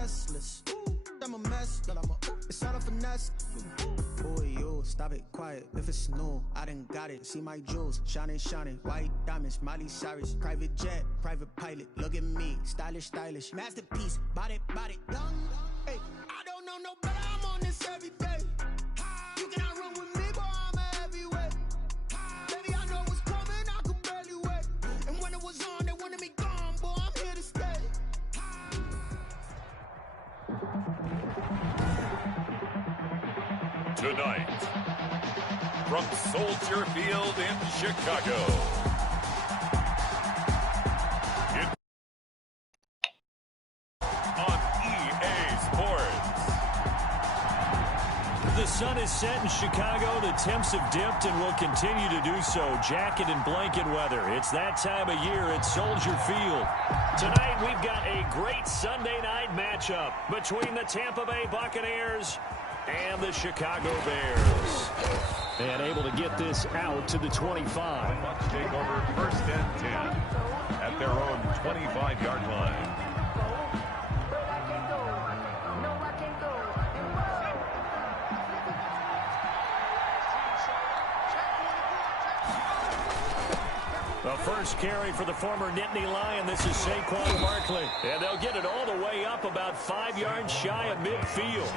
restless. I'm a mess, but it's all a finesse. Boy, you stop it, quiet. If it's new, I done got it. See my jewels, shining, shining. White diamonds, Miley Cyrus. Private jet, private pilot. Look at me, stylish, stylish. Masterpiece, body, young. Hey, I don't know no better. I'm on this every day. You cannot run with me, boy. I'm a heavyweight. Baby, I know what's coming. I could barely wait. And when it was on, they wanted me gone, boy. I'm here to stay. Tonight, from Soldier Field in Chicago, on EA Sports. The sun is set in Chicago. The temps have dipped and will continue to do so. Jacket and blanket weather. It's that time of year at Soldier Field. Tonight, we've got a great Sunday night matchup between the Tampa Bay Buccaneers and the Chicago Bears. And able to get this out to the 25. Bucks take over first and 10 at their own 25-yard line. The first carry for the former Nittany Lion. This is Saquon Barkley. And they'll get it all the way up about 5 yards shy of midfield.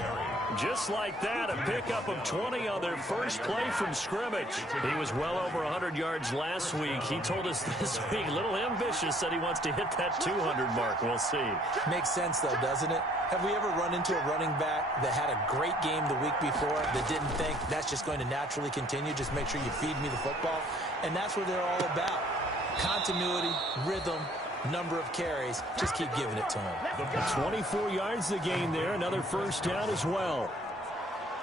Just like that, a pickup of 20 on their first play from scrimmage. He was well over 100 yards last week. He told us this week, a little ambitious, said he wants to hit that 200 mark. We'll see. Makes sense, though, doesn't it? Have we ever run into a running back that had a great game the week before that didn't think that's just going to naturally continue? Just make sure you feed me the football. And that's what they're all about. Continuity, rhythm, number of carries. Just keep giving it to him. 24 yards to gain there. Another first down as well.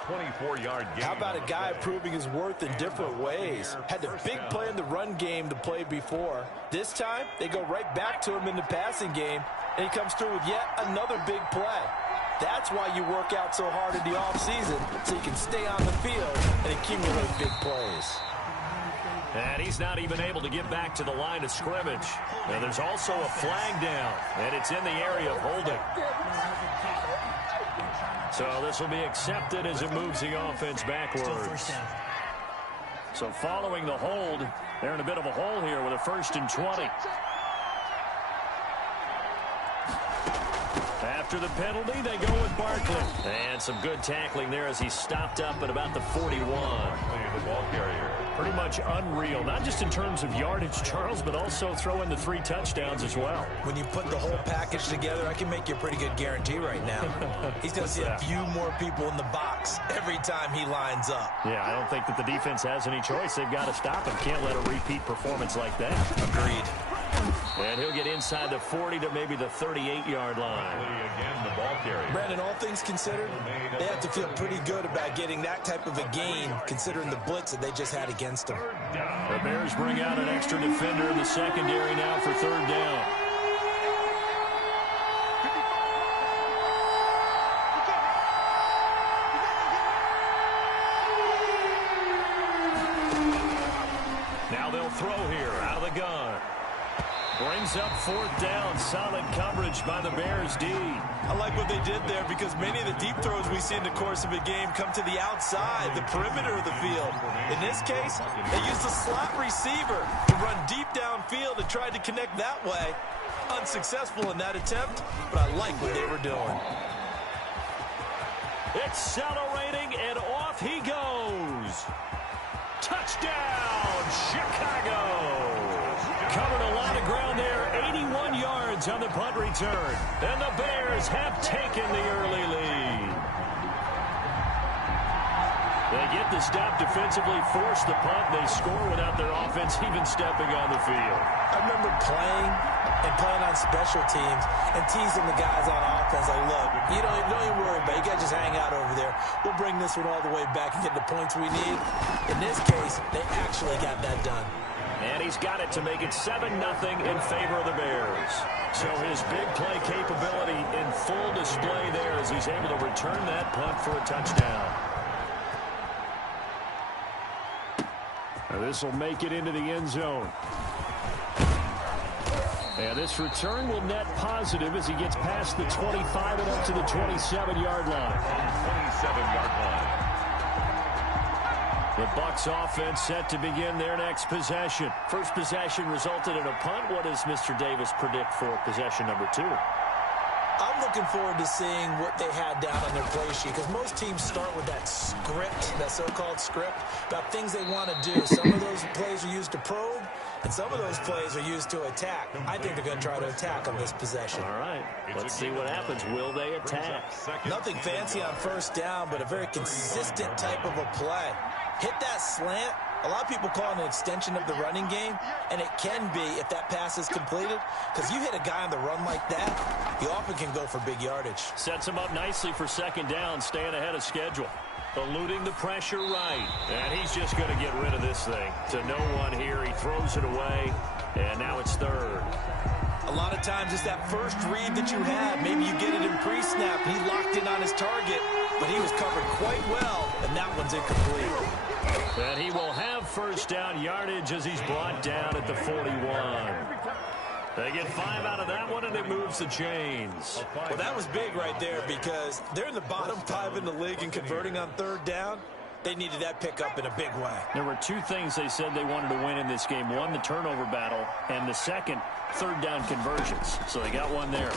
24-yard gain. How about a guy proving his worth in different ways? Had the big play in the run game to play before. This time, they go right back to him in the passing game, and he comes through with yet another big play. That's why you work out so hard in the offseason, so you can stay on the field and accumulate big plays. And he's not even able to get back to the line of scrimmage. And there's also a flag down, and it's in the area of holding. So this will be accepted as it moves the offense backwards. So following the hold, they're in a bit of a hole here with a 1st and 20. After the penalty, they go with Barkley. And some good tackling there as he stopped up at about the 41. The ball carrier. Pretty much unreal, not just in terms of yardage, Charles, but also throw in the 3 touchdowns as well. When you put the whole package together, I can make you a pretty good guarantee right now. He's going to see a few more people in the box every time he lines up. Yeah, I don't think that the defense has any choice. They've got to stop him. Can't let a repeat performance like that. Agreed. And he'll get inside the 40 to maybe the 38-yard line. Again, the ball carrier. Brandon, all things considered, they have to feel pretty good about getting that type of a gain, considering the blitz that they just had against them. The Bears bring out an extra defender in the secondary now for 3rd down. Now they'll throw here out of the gun. Brings up 4th down. Solid coverage by the Bears D. I like what they did there because many of the deep throws we see in the course of a game come to the outside, the perimeter of the field. In this case, they used a slot receiver to run deep downfield and tried to connect that way. Unsuccessful in that attempt, but I like what they were doing. Accelerating, and off he goes. Touchdown, Chicago. Covered a lot of ground there, 81 yards on the punt return. And the Bears have taken the early lead. They get the stop defensively, force the punt. They score without their offense even stepping on the field. I remember playing on special teams and teasing the guys on offense like, look, don't even worry about it. You guys just hang out over there. We'll bring this one all the way back and get the points we need. In this case, they actually got that done. And he's got it to make it 7-0 in favor of the Bears. So his big play capability in full display there as he's able to return that punt for a touchdown. This will make it into the end zone. And this return will net positive as he gets past the 25 and up to the 27-yard line. 27-yard line. The Bucs offense set to begin their next possession. First possession resulted in a punt. What does Mr. Davis predict for possession number 2? I'm looking forward to seeing what they had down on their play sheet, because most teams start with that script, that so-called script, about things they want to do. Some of those plays are used to probe, and some of those plays are used to attack. I think they're going to try to attack on this possession. All right, let's see what happens. Will they attack? Nothing fancy on first down, but a very consistent type of a play. Hit that slant. A lot of people call it an extension of the running game, and it can be if that pass is completed, because you hit a guy on the run like that, he often can go for big yardage. Sets him up nicely for second down, staying ahead of schedule. Eluding the pressure right, and he's just going to get rid of this thing. To no one here, he throws it away, and now it's third. A lot of times it's that first read that you have. Maybe you get it in pre-snap, and he locked in on his target, but he was covered quite well, and that one's incomplete. And he will have first down yardage as he's brought down at the 41. They get 5 out of that one, and it moves the chains. Well, that was big right there, because they're in the bottom 5 in the league and converting on third down. They needed that pickup in a big way. There were 2 things they said they wanted to win in this game. One, the turnover battle, and the second, third down conversions. So they got one there.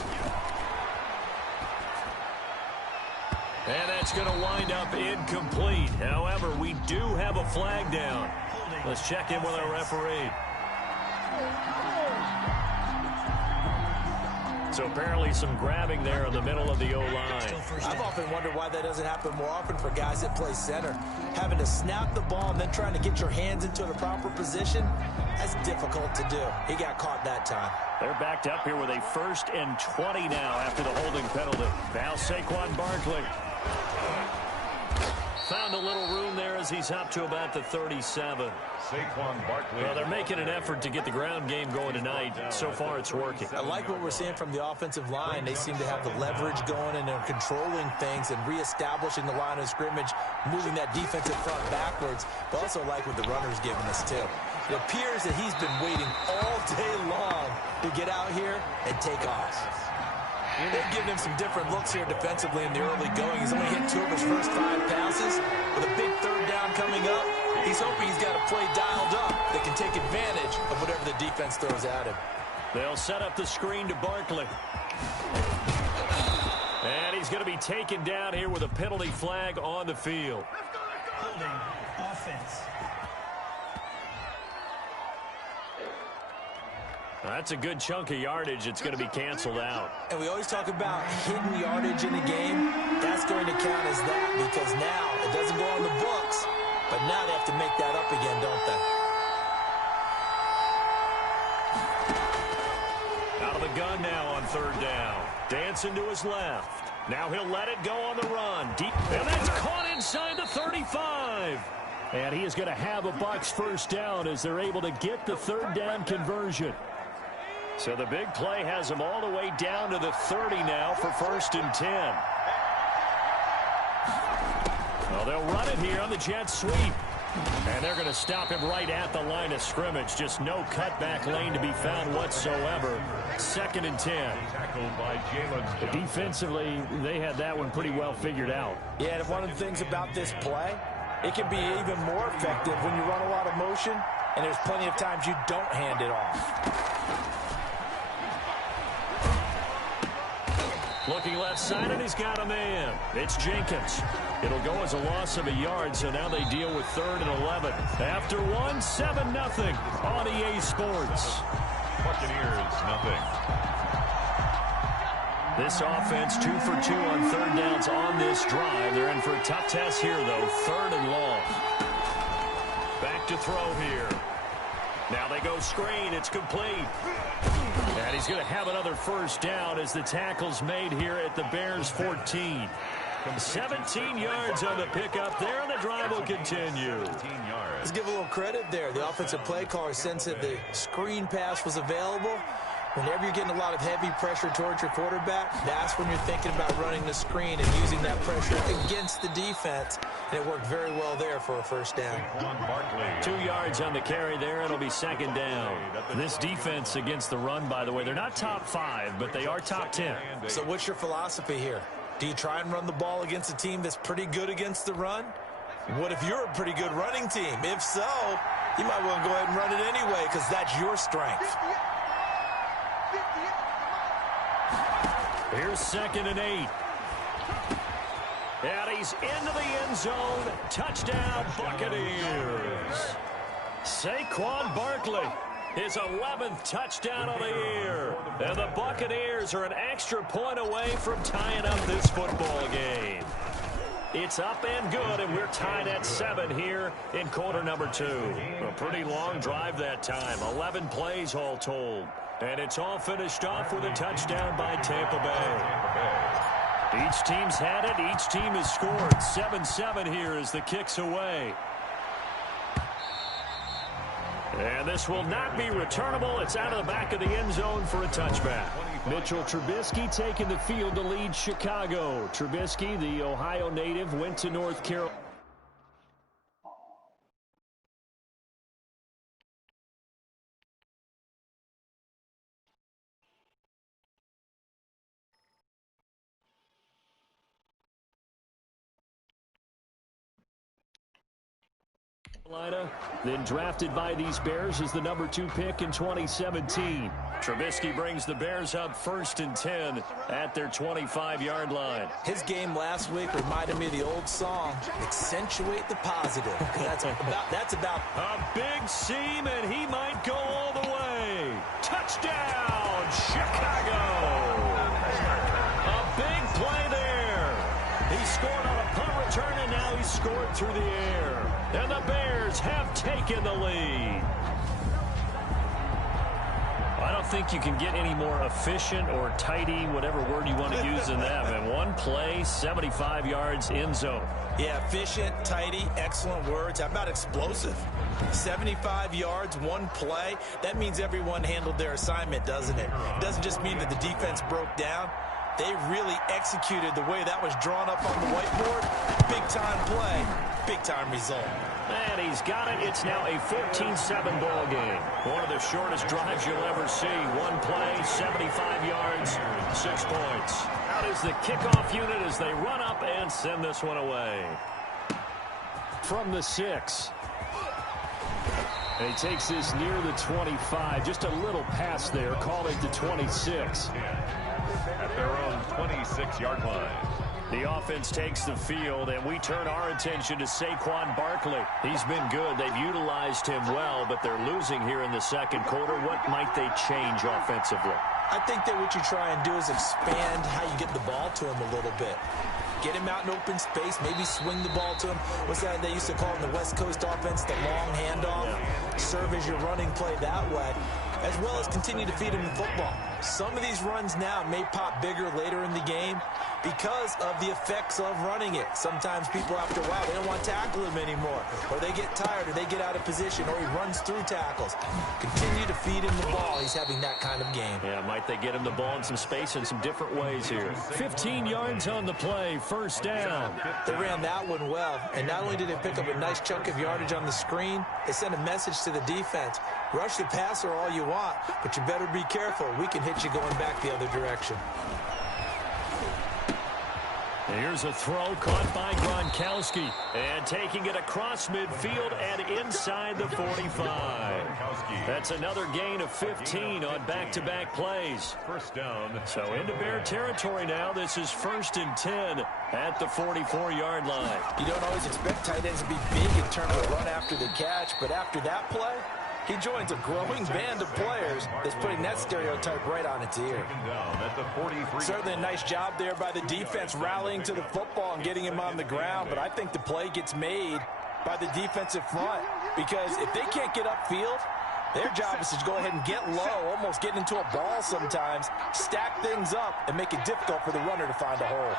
And that's going to wind up incomplete. However, we do have a flag down. Let's check in with our referee. So apparently some grabbing there in the middle of the O-line. I've often wondered why that doesn't happen more often for guys that play center. Having to snap the ball and then trying to get your hands into the proper position, that's difficult to do. He got caught that time. They're backed up here with a 1st and 20 now after the holding penalty. Now Saquon Barkley. Found a little room there as he's up to about the 37. Saquon Barkley. Well, they're making an effort to get the ground game going tonight. So far, it's working. I like what we're seeing from the offensive line. They seem to have the leverage going, and they're controlling things and reestablishing the line of scrimmage, moving that defensive front backwards. But also like what the runner's giving us, too. It appears that he's been waiting all day long to get out here and take off. They've given him some different looks here defensively in the early going. He's only hit 2 of his first 5 passes. With a big third down coming up, he's hoping he's got a play dialed up that can take advantage of whatever the defense throws at him. They'll set up the screen to Barkley. And he's going to be taken down here with a penalty flag on the field. Holding offense. That's a good chunk of yardage. It's going to be canceled out. And we always talk about hidden yardage in a game. That's going to count as that, because now it doesn't go on the books, but now they have to make that up again, don't they? Out of the gun now on third down. Dancing to his left. Now he'll let it go on the run. Deep, and that's caught inside the 35. And he is going to have a Bucs first down as they're able to get the third down conversion. So the big play has them all the way down to the 30 now for 1st and 10. Well, they'll run it here on the jet sweep. And they're going to stop him right at the line of scrimmage. Just no cutback lane to be found whatsoever. 2nd and 10. Tackled by Jalen. Defensively, they had that one pretty well figured out. Yeah, and one of the things about this play, it can be even more effective when you run a lot of motion, and there's plenty of times you don't hand it off. Looking left side, and he's got a man. It's Jenkins. It'll go as a loss of a yard, so now they deal with 3rd and 11. After 1, 7-0 on EA Sports. Buccaneers, nothing. This offense 2 for 2 on third downs on this drive. They're in for a tough test here, though. 3rd and long. Back to throw here. Now they go screen. It's complete. And he's going to have another first down as the tackle's made here at the Bears' 14. 17 yards on the pickup there, and the drive will continue. Let's give a little credit there. The offensive play caller sensed that the screen pass was available, Whenever you're getting a lot of heavy pressure towards your quarterback, that's when you're thinking about running the screen and using that pressure against the defense. And it worked very well there for a first down. 2 yards on the carry there. It'll be second down. This defense against the run, by the way, they're not top 5, but they are top 10. So what's your philosophy here? Do you try and run the ball against a team that's pretty good against the run? What if you're a pretty good running team? If so, you might want to go ahead and run it anyway because that's your strength. Here's 2nd and 8. And he's into the end zone. Touchdown, Buccaneers. Saquon Barkley, his 11th touchdown of the year. And the Buccaneers are an extra point away from tying up this football game. It's up and good, and we're tied at 7 here in quarter number 2. A pretty long drive that time, 11 plays all told. And it's all finished off with a touchdown by Tampa Bay. Each team's had it. Each team has scored. 7-7 here as the kick's away. And this will not be returnable. It's out of the back of the end zone for a touchback. Mitchell Trubisky taking the field to lead Chicago. Trubisky, the Ohio native, went to North Carolina. Then drafted by these Bears as the number 2 pick in 2017. Trubisky brings the Bears up 1st and 10 at their 25-yard line. His game last week reminded me of the old song, Accentuate the Positive. That's about a big seam, and he might go all the way. Touchdown, Chicago. A big play there. He scored on a punt return, and now he's scored through the air. And the Bears have taken the lead. I don't think you can get any more efficient or tidy, whatever word you want to use in that. And one play, 75 yards end zone. Yeah, efficient, tidy, excellent words. How about explosive? 75 yards, one play. That means everyone handled their assignment, doesn't it? It doesn't just mean that the defense broke down. They really executed the way that was drawn up on the whiteboard. Big-time play, big-time result. And he's got it. It's now a 14-7 ball game. One of the shortest drives you'll ever see. One play, 75 yards, 6 points. Out is the kickoff unit as they run up and send this one away. From the 6. And he takes this near the 25. Just a little pass there. Call it the 26. At their own 26-yard line. The offense takes the field, and we turn our attention to Saquon Barkley. He's been good. They've utilized him well, but they're losing here in the second quarter. What might they change offensively? I think that what you try and do is expand how you get the ball to him a little bit. Get him out in open space, maybe swing the ball to him. What's that they used to call in the West Coast offense, the long handoff? Yeah. Serve as your running play that way, as well as continue to feed him the football. Some of these runs now may pop bigger later in the game because of the effects of running it. Sometimes people, after a while, they don't want to tackle him anymore, or they get tired, or they get out of position, or he runs through tackles. Continue to feed him the ball. He's having that kind of game. Yeah, might they get him the ball in some space in some different ways here. 15 yards on the play, first down. They ran that one well, and not only did they pick up a nice chunk of yardage on the screen, they sent a message to the defense. Rush the passer all you want, but you better be careful. We can hit you going back the other direction. Here's a throw caught by Gronkowski. And taking it across midfield and inside the 45. That's another gain of 15 on back-to-back plays. First down. So into Bear territory now. This is 1st and 10 at the 44-yard line. You don't always expect tight ends to be big in terms of run after the catch, but after that play, he joins a growing band of players that's putting that stereotype right on its ear. Certainly a nice job there by the defense rallying to the football and getting him on the ground, but I think the play gets made by the defensive front because if they can't get upfield, their job is to go ahead and get low, almost get into a ball sometimes, stack things up, and make it difficult for the runner to find a hole.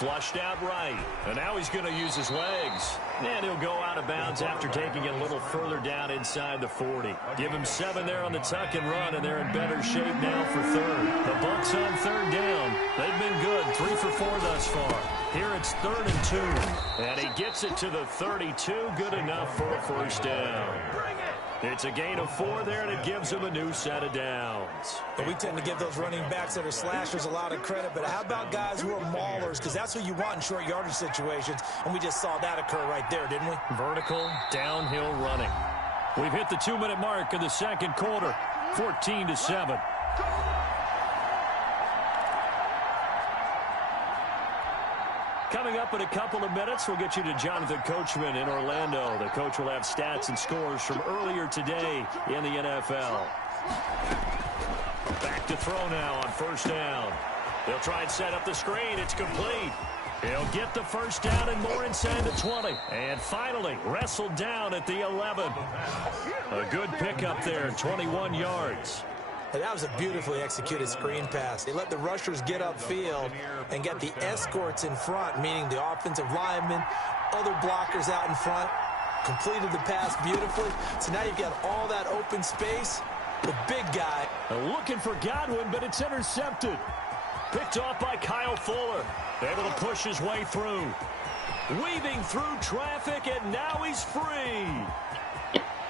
Flushed out right. And now he's going to use his legs. And he'll go out of bounds after taking it a little further down inside the 40. Give him 7 there on the tuck and run, and they're in better shape now for third. The Bucs on third down. They've been good, 3 for 4 thus far. Here it's 3rd and 2. And he gets it to the 32. Good enough for a first down. It's a gain of 4 there, and it gives him a new set of downs. And we tend to give those running backs that are slashers a lot of credit, but how about guys who are maulers? Because that's who you want in short yardage situations, and we just saw that occur right there, didn't we? Vertical, downhill running. We've hit the 2-minute mark in the second quarter, 14-7. Coming up in a couple of minutes, we'll get you to Jonathan Coachman in Orlando. The coach will have stats and scores from earlier today in the NFL. Back to throw now on first down. They'll try and set up the screen. It's complete. He'll get the first down and more inside the 20. And finally, wrestled down at the 11. A good pickup there, 21 yards. And that was a beautifully executed screen pass. They let the rushers get upfield and get the escorts in front, meaning the offensive linemen, other blockers out in front, completed the pass beautifully. So now you've got all that open space. The big guy. Looking for Godwin, but it's intercepted. Picked off by Kyle Fuller. Able to push his way through. Weaving through traffic, and now he's free.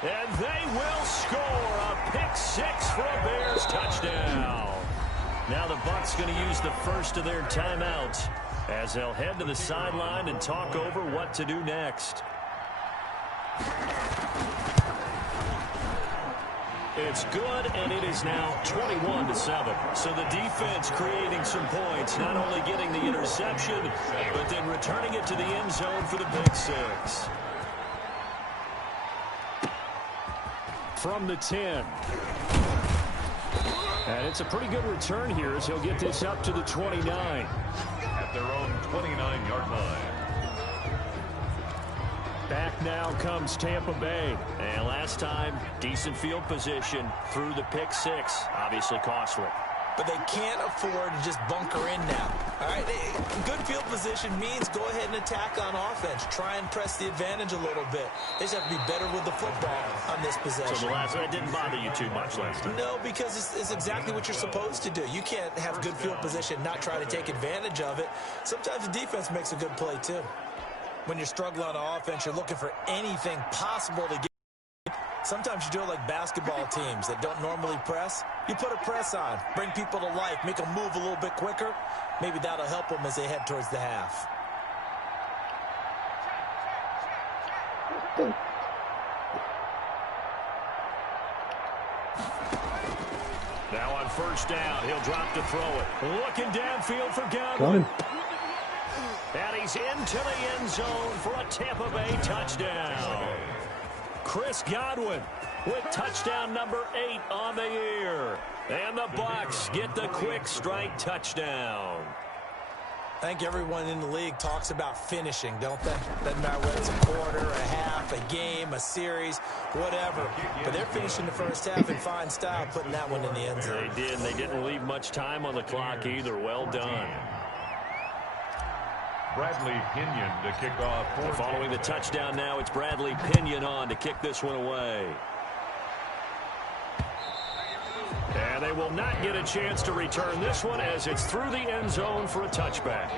And they will score a pick 6 for a Bears touchdown. Now the Bucs going to use the first of their timeouts as they'll head to the sideline and talk over what to do next. It's good, and it is now 21-7. So the defense creating some points, not only getting the interception, but then returning it to the end zone for the pick 6. From the 10. And it's a pretty good return here as he'll get this up to the 29. At their own 29-yard line. Back now comes Tampa Bay. And last time, decent field position through the pick 6. Obviously costly. But they can't afford to just bunker in now. All right, good field position means go ahead and attack on offense. Try and press the advantage a little bit. They just have to be better with the football on this possession. So the last one didn't bother you too much last time? No, because it's exactly what you're supposed to do. You can't have good field position, not try to take advantage of it. Sometimes the defense makes a good play too. When you're struggling on offense, you're looking for anything possible to get. Sometimes you do it like basketball teams that don't normally press. You put a press on, bring people to life, make them move a little bit quicker. Maybe that'll help them as they head towards the half. Now on first down, he'll drop to throw it. Looking downfield for Godwin. And he's into the end zone for a Tampa Bay touchdown. Chris Godwin with touchdown number 8 on the year. And the Bucs get the quick strike touchdown. I think everyone in the league talks about finishing, don't they? Doesn't matter whether it's a quarter, a half, a game, a series, whatever. But they're finishing the first half in fine style, putting that one in the end zone. They did. They didn't leave much time on the clock either. Well done. Bradley Pinion to kick off. Following the touchdown now, it's Bradley Pinion on to kick this one away. And they will not get a chance to return this one as it's through the end zone for a touchback.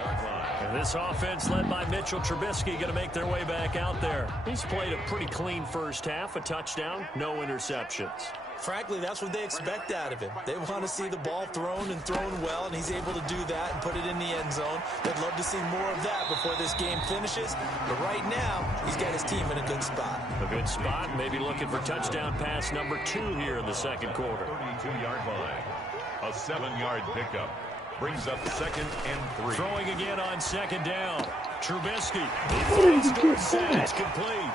And this offense led by Mitchell Trubisky going to make their way back out there. He's played a pretty clean first half, a touchdown, no interceptions. Frankly, that's what they expect out of him. They want to see the ball thrown and thrown well, and he's able to do that and put it in the end zone. They'd love to see more of that before this game finishes. But right now, he's got his team in a good spot. A good spot, maybe looking for touchdown pass number 2 here in the second quarter. 32-yard line. A 7-yard pickup. Brings up 2nd and 3. Throwing again on second down. Trubisky. It's complete.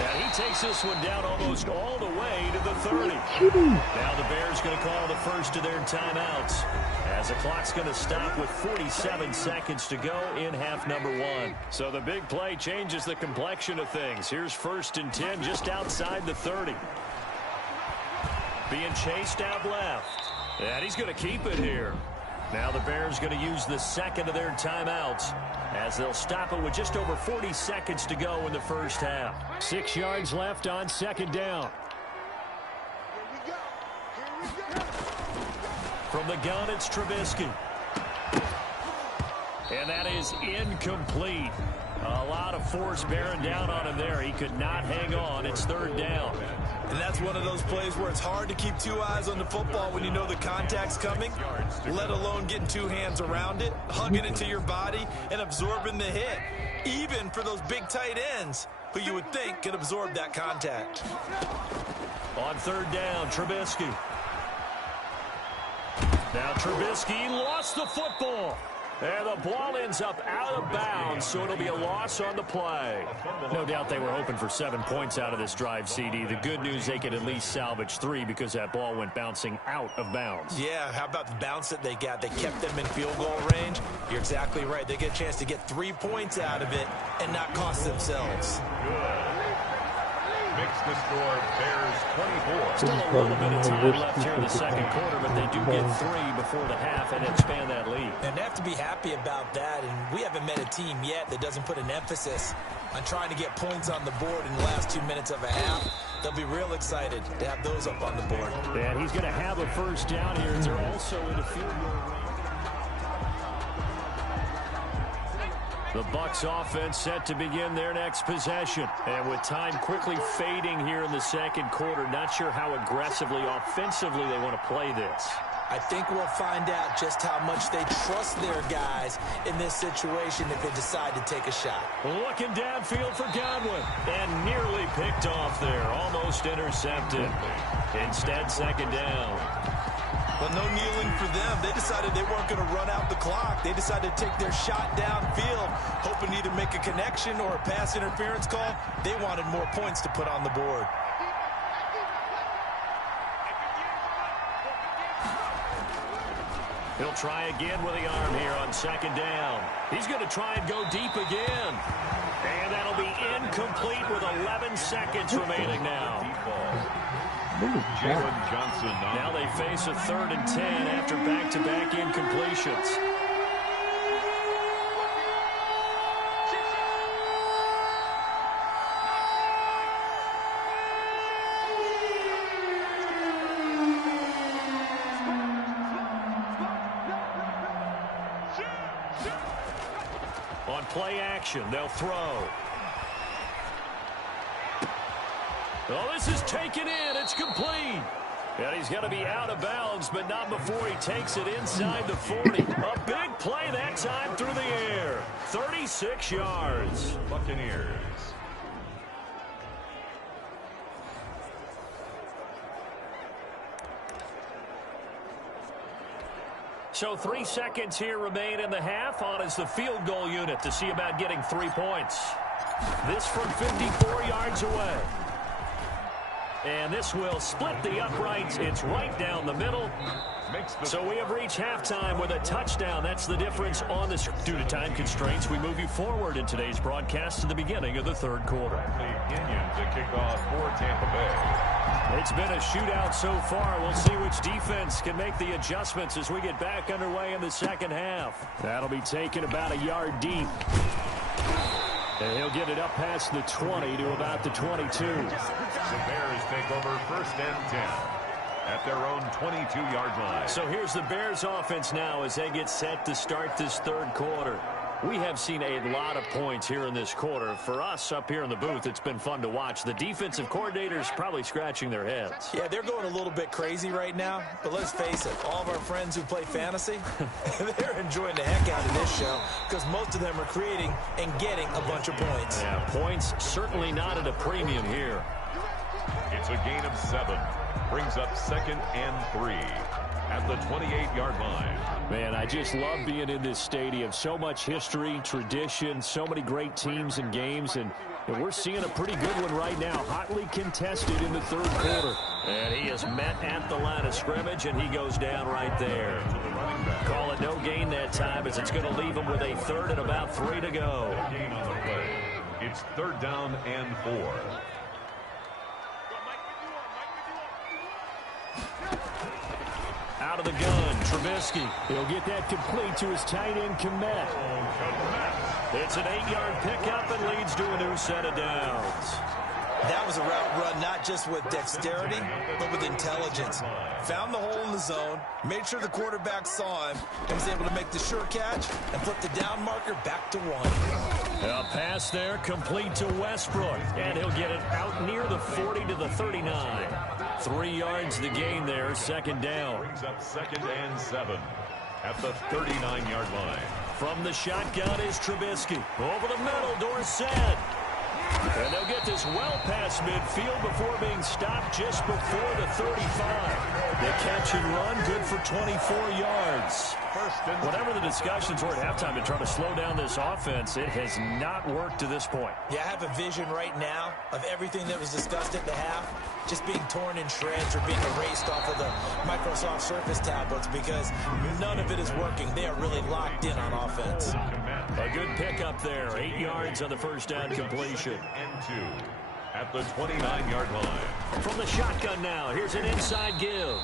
And he takes this one down almost all the way to the 30. Now the Bears going to call the first of their timeouts as the clock's going to stop with 47 seconds to go in half number 1. So the big play changes the complexion of things. Here's 1st and 10 just outside the 30. Being chased out left. And he's going to keep it here. Now the Bears going to use the second of their timeouts as they'll stop it with just over 40 seconds to go in the first half. 6 yards left on second down. From the gun, it's Trubisky. And that is incomplete. A lot of force bearing down on him there. He could not hang on. It's third down. And that's one of those plays where it's hard to keep 2 eyes on the football when you know the contact's coming, let alone getting 2 hands around it, hugging it to your body, and absorbing the hit. Even for those big tight ends who you would think could absorb that contact. On third down, Trubisky. Now Trubisky lost the football. And the ball ends up out of bounds, so it'll be a loss on the play. No doubt they were hoping for 7 points out of this drive, CD. The good news, they could at least salvage 3 because that ball went bouncing out of bounds. Yeah, how about the bounce that they got? They kept them in field goal range. You're exactly right. They get a chance to get 3 points out of it and not cost themselves. Makes the score Bears 24. Still a little bit of time left here in the second quarter, but they do get 3 before the half and expand that lead. And they have to be happy about that, and we haven't met a team yet that doesn't put an emphasis on trying to get points on the board in the last 2 minutes of a half. They'll be real excited to have those up on the board. And he's going to have a first down here. They're also in the field goal range. The Bucs offense set to begin their next possession. And with time quickly fading here in the second quarter, not sure how aggressively, offensively they want to play this. I think we'll find out just how much they trust their guys in this situation if they decide to take a shot. Looking downfield for Godwin. And nearly picked off there. Almost intercepted. Instead, second down. Well, no kneeling for them. They decided they weren't going to run out the clock. They decided to take their shot downfield, hoping to either make a connection or a pass interference call. They wanted more points to put on the board. He'll try again with the arm here on second down. He's going to try and go deep again. And that'll be incomplete with 11 seconds remaining now. Jalen Johnson. Now they face a 3rd and 10 after back-to-back incompletions. On play action, they'll throw. Oh, this is taken in. It's complete. And he's going to be out of bounds, but not before he takes it inside the 40. A big play that time through the air. 36 yards. Buccaneers. So 3 seconds here remain in the half. On is the field goal unit to see about getting 3 points. This from 54 yards away. And this will split the uprights. It's right down the middle. So we have reached halftime with a touchdown. That's the difference on this. Due to time constraints, we move you forward in today's broadcast to the beginning of the third quarter. Indians to kick off for Tampa Bay. It's been a shootout so far. We'll see which defense can make the adjustments as we get back underway in the second half. That'll be taken about a yard deep. And he'll get it up past the 20 to about the 22. The Bears take over 1st and 10 at their own 22-yard line. So here's the Bears offense now as they get set to start this third quarter. We have seen a lot of points here in this quarter. For us up here in the booth, it's been fun to watch. The defensive coordinators probably scratching their heads. Yeah, they're going a little bit crazy right now. But let's face it, all of our friends who play fantasy, they're enjoying the heck out of this show because most of them are creating and getting a bunch of points. Yeah, points certainly not at a premium here. It's a gain of 7. Brings up 2nd and 3 at the 28-yard line. Man, I just love being in this stadium. So much history, tradition, so many great teams and games, and we're seeing a pretty good one right now. Hotly contested in the third quarter. And he is met at the line of scrimmage, and he goes down right there. Call it no gain that time as it's going to leave him with a 3rd and about 3 to go. Gain on the play. It's 3rd down and 4. Out out of the gun. Trubisky. He'll get that complete to his tight end, Komet. It's an 8-yard pickup and leads to a new set of downs. That was a route run not just with dexterity, but with intelligence. Found the hole in the zone, made sure the quarterback saw him, and was able to make the sure catch and flip the down marker back to 1. A pass there, complete to Westbrook, and he'll get it out near the 40 to the 39. 3 yards the gain there, second down. Brings up 2nd and 7 at the 39-yard line. From the shotgun is Trubisky. Over the middle, Dorsett. And they'll get this well past midfield before being stopped just before the 35. The catch and run, good for 24 yards. Whatever the discussions were at halftime to try to slow down this offense, it has not worked to this point. Yeah, I have a vision right now of everything that was discussed at the half just being torn in shreds or being erased off of the Microsoft Surface tablets because none of it is working. They are really locked in on offense. A good pickup there. 8 yards on the first down completion. And 2 at the 29-yard line. From the shotgun now, here's an inside give.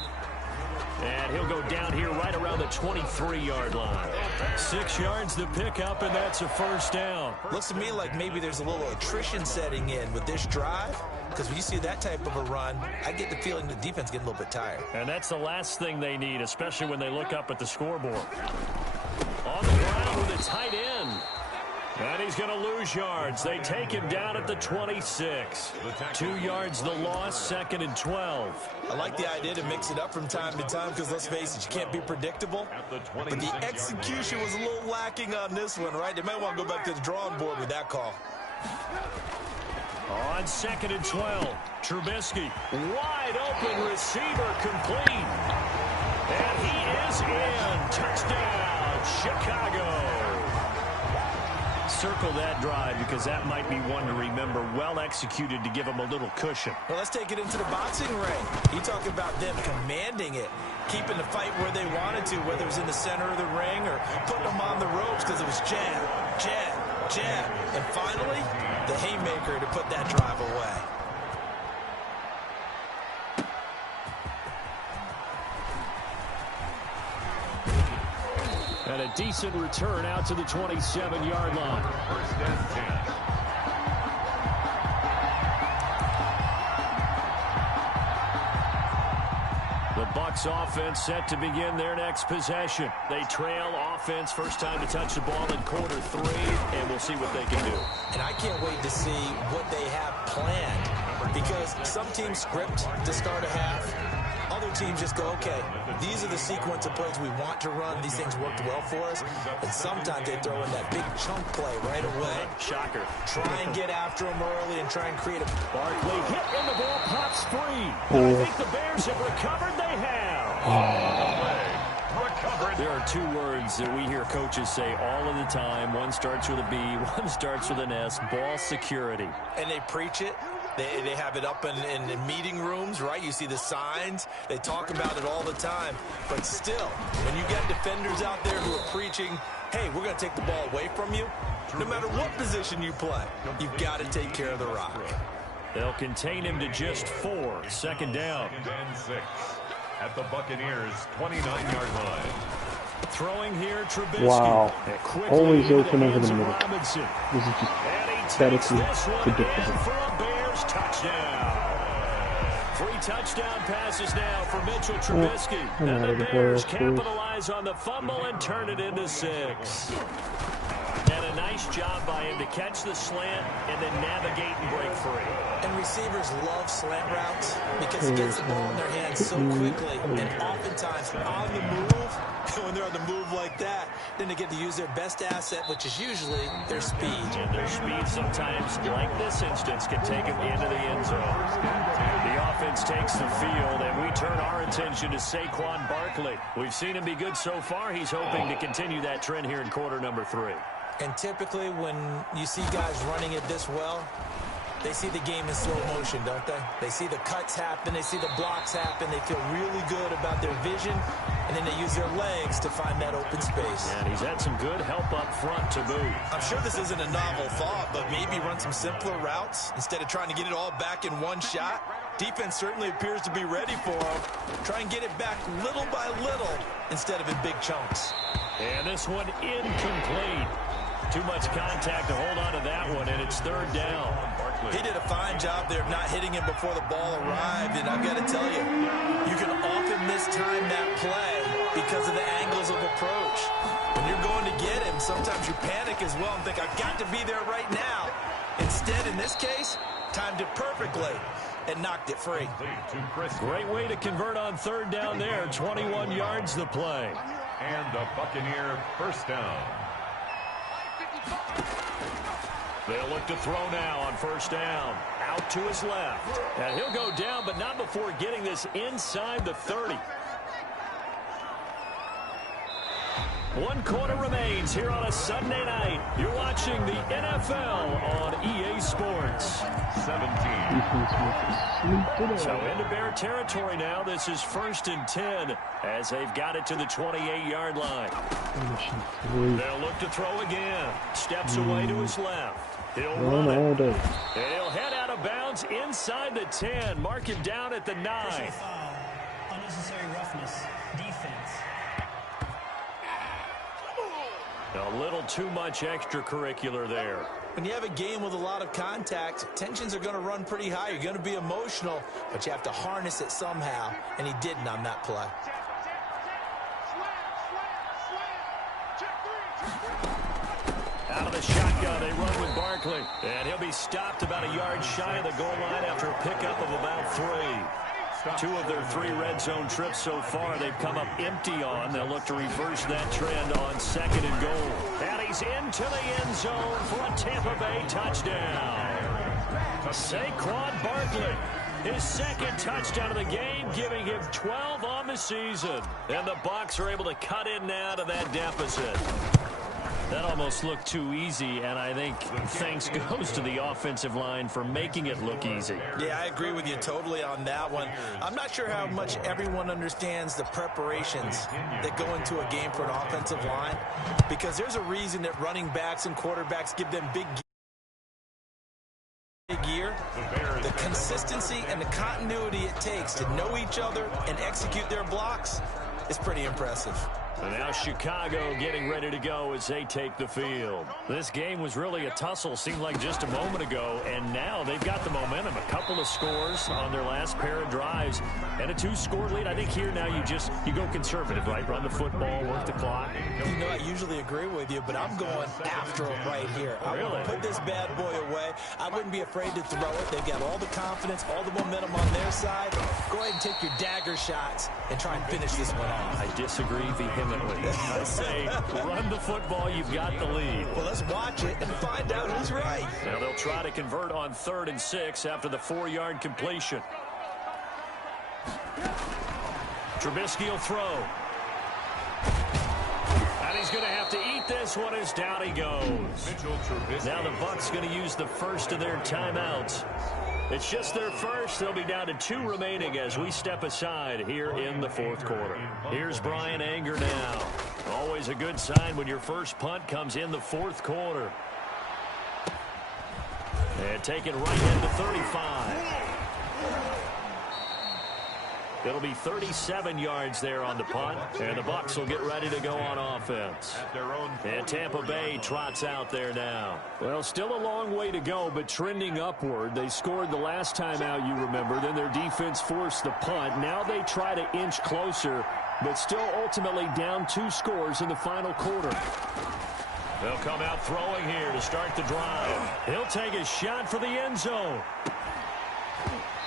And he'll go down here right around the 23-yard line. 6 yards the pickup, and that's a first down. Looks to me like maybe there's a little attrition setting in with this drive, because when you see that type of a run, I get the feeling the defense getting a little bit tired. And that's the last thing they need, especially when they look up at the scoreboard. On the ground with a tight end. And he's going to lose yards. They take him down at the 26. 2 yards the loss, 2nd and 12. I like the idea to mix it up from time to time because, let's face it, you can't be predictable. But the execution was a little lacking on this one, right? They might want to go back to the drawing board with that call. On 2nd and 12, Trubisky, wide open receiver, complete. And he is in. Touchdown, Chicago. Circle that drive because that might be one to remember. Well executed to give them a little cushion. Well, let's take it into the boxing ring. You talk about them commanding it, keeping the fight where they wanted to, whether it was in the center of the ring or putting them on the ropes because it was jab, jab, jab. And finally, the haymaker to put that drive away. And a decent return out to the 27-yard line. First and 10. The Bucs offense set to begin their next possession. They trail offense, first time to touch the ball in quarter 3, and we'll see what they can do. And I can't wait to see what they have planned because some teams script to start a half. Other teams just go, okay, these are the sequence of plays we want to run. These things worked well for us. And sometimes they throw in that big chunk play right away. Shocker. Try and get after them early and try and create a... Barkley hit and the ball pops free. And I think the Bears have recovered. They have. Recovered. There are 2 words that we hear coaches say all of the time. One starts with a B, one starts with an S. Ball security. And they preach it. They have it up in meeting rooms, right? You see the signs. They talk about it all the time. But still, when you got defenders out there who are preaching, hey, we're going to take the ball away from you, no matter what position you play, you've got to take care of the rock. They'll contain him to just 4. Second down. 2nd and 6 at the Buccaneers' 29-yard line. Throwing here, Trubisky. Wow. Always open over the middle. Robinson. This is just pathetically predictable. Touchdown. 3 touchdown passes now for Mitchell Trubisky. And the Bears capitalize on the fumble and turn it into 6. And a nice job by him to catch the slant and then navigate and break free. And receivers love slant routes because it gets the ball in their hands so quickly. And oftentimes on the move, when they're on the move like that, then they get to use their best asset, which is usually their speed. And their speed sometimes, like this instance, can take them into the end zone. The offense takes the field, and we turn our attention to Saquon Barkley. We've seen him be good so far. He's hoping to continue that trend here in quarter number 3. And typically when you see guys running it this well, They see the game in slow motion, don't they? They see the cuts happen. They see the blocks happen. They feel really good about their vision, and then they use their legs to find that open space. And he's had some good help up front to boot. I'm sure this isn't a novel thought, but maybe run some simpler routes instead of trying to get it all back in one shot. Defense certainly appears to be ready for him. Try and get it back little by little instead of in big chunks. And this one incomplete. Too much contact to hold on to that one, and it's third down. He did a fine job there of not hitting him before the ball arrived, and I've got to tell you, you can often mistime that play because of the angles of approach. When you're going to get him, sometimes you panic as well and think, I've got to be there right now. Instead, in this case, timed it perfectly and knocked it free. Great way to convert on third down there. 21 yards the play. And the Buccaneer first down. They'll look to throw now on first down. Out to his left. And he'll go down, but not before getting this inside the 30. 1 quarter remains here on a Sunday night. You're watching the NFL on EA Sports. 17. So into Bear territory now. This is 1st and 10 as they've got it to the 28-yard line. They'll look to throw again. Steps away to his left. He'll run it. And he'll head out of bounds inside the 10. Mark him down at the 9. Unnecessary roughness. Defense. A little too much extracurricular there. When you have a game with a lot of contact, tensions are going to run pretty high. You're going to be emotional, but you have to harness it somehow, and he didn't on that play. Out of the shotgun, they run with Barkley. And he'll be stopped about a yard shy of the goal line after a pickup of about 3. 2 of their 3 red zone trips so far they've come up empty on. They'll look to reverse that trend on 2nd and goal. And he's into the end zone for a Tampa Bay touchdown. Saquon Barkley, his 2nd touchdown of the game, giving him 12 on the season. And the Bucs are able to cut in now to that deficit. That almost looked too easy, and I think thanks goes to the offensive line for making it look easy. Yeah, I agree with you totally on that one. I'm not sure how much everyone understands the preparations that go into a game for an offensive line, because there's a reason that running backs and quarterbacks give them big gear. The consistency and the continuity it takes to know each other and execute their blocks is pretty impressive. And now Chicago getting ready to go as they take the field. This game was really a tussle, seemed like just a moment ago, and now they've got the momentum. A couple of scores on their last pair of drives and a 2-score lead. I think here now you go conservative, right? Run the football, work the clock. You know, I usually agree with you, but I'm going after them right here. I Really? want to put this bad boy away. I wouldn't be afraid to throw it. They've got all the confidence, all the momentum on their side. Go ahead and take your dagger shots and try and finish this one off. I disagree vehemently. I say run the football, you've got the lead. Well, let's watch it and find out who's right. Now they'll try to convert on 3rd and 6 after the 4-yard completion. Trubisky will throw. And he's going to have to eat this one as down he goes. Now the Bucs going to use the first of their timeouts. It's just their first. They'll be down to 2 remaining as we step aside here in the 4th quarter. Here's Brian Anger now. Always a good sign when your first punt comes in the 4th quarter. And taken right into 35. It'll be 37 yards there on the punt, and the Bucs will get ready to go on offense. And Tampa Bay trots out there now. Well, still a long way to go, but trending upward. They scored the last time out, you remember. Then their defense forced the punt. Now they try to inch closer, but still ultimately down 2 scores in the final quarter. They'll come out throwing here to start the drive. He'll take a shot for the end zone.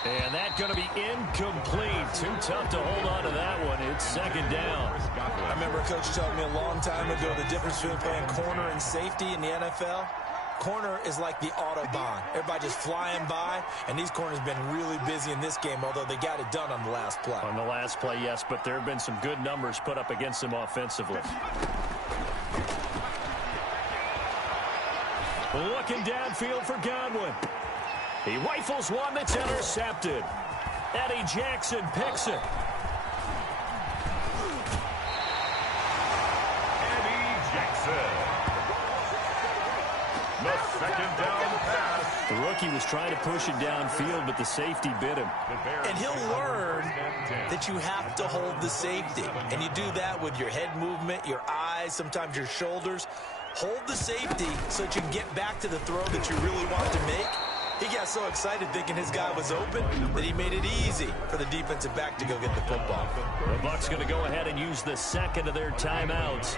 And that's going to be incomplete. Too tough to hold on to that one. It's 2nd down. I remember a coach told me a long time ago the difference between playing corner and safety in the NFL. Corner is like the Autobahn. Everybody just flying by, and these corners have been really busy in this game, although they got it done on the last play. On the last play, yes, but there have been some good numbers put up against them offensively. Looking downfield for Godwin. He rifles one that's intercepted. Eddie Jackson picks it. Eddie Jackson. The second down pass. The rookie was trying to push it downfield, but the safety bit him. And he'll learn that you have to hold the safety. And you do that with your head movement, your eyes, sometimes your shoulders. Hold the safety so that you can get back to the throw that you really want to make. He got so excited thinking his guy was open that he made it easy for the defensive back to go get the football. The Bucs going to go ahead and use the second of their timeouts.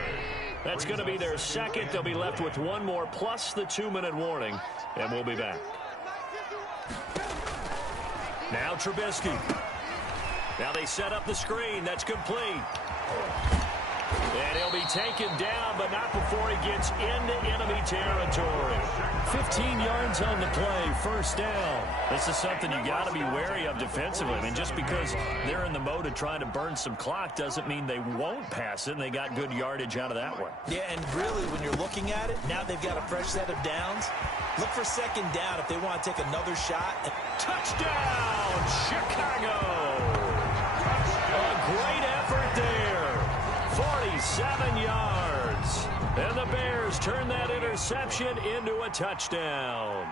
That's going to be their second. They'll be left with one more plus the 2-minute warning, and we'll be back. Now Trubisky. Now they set up the screen. That's complete. And he'll be taken down, but not before he gets into enemy territory. 15 yards on the play, first down. This is something you got to be wary of defensively. I mean, just because they're in the mode of trying to burn some clock doesn't mean they won't pass it, and they got good yardage out of that one. Yeah, and really, when you're looking at it, now they've got a fresh set of downs. Look for second down if they want to take another shot. Touchdown, Chicago! A great effort there. 47 yards. And the Bears turn that interception into a touchdown.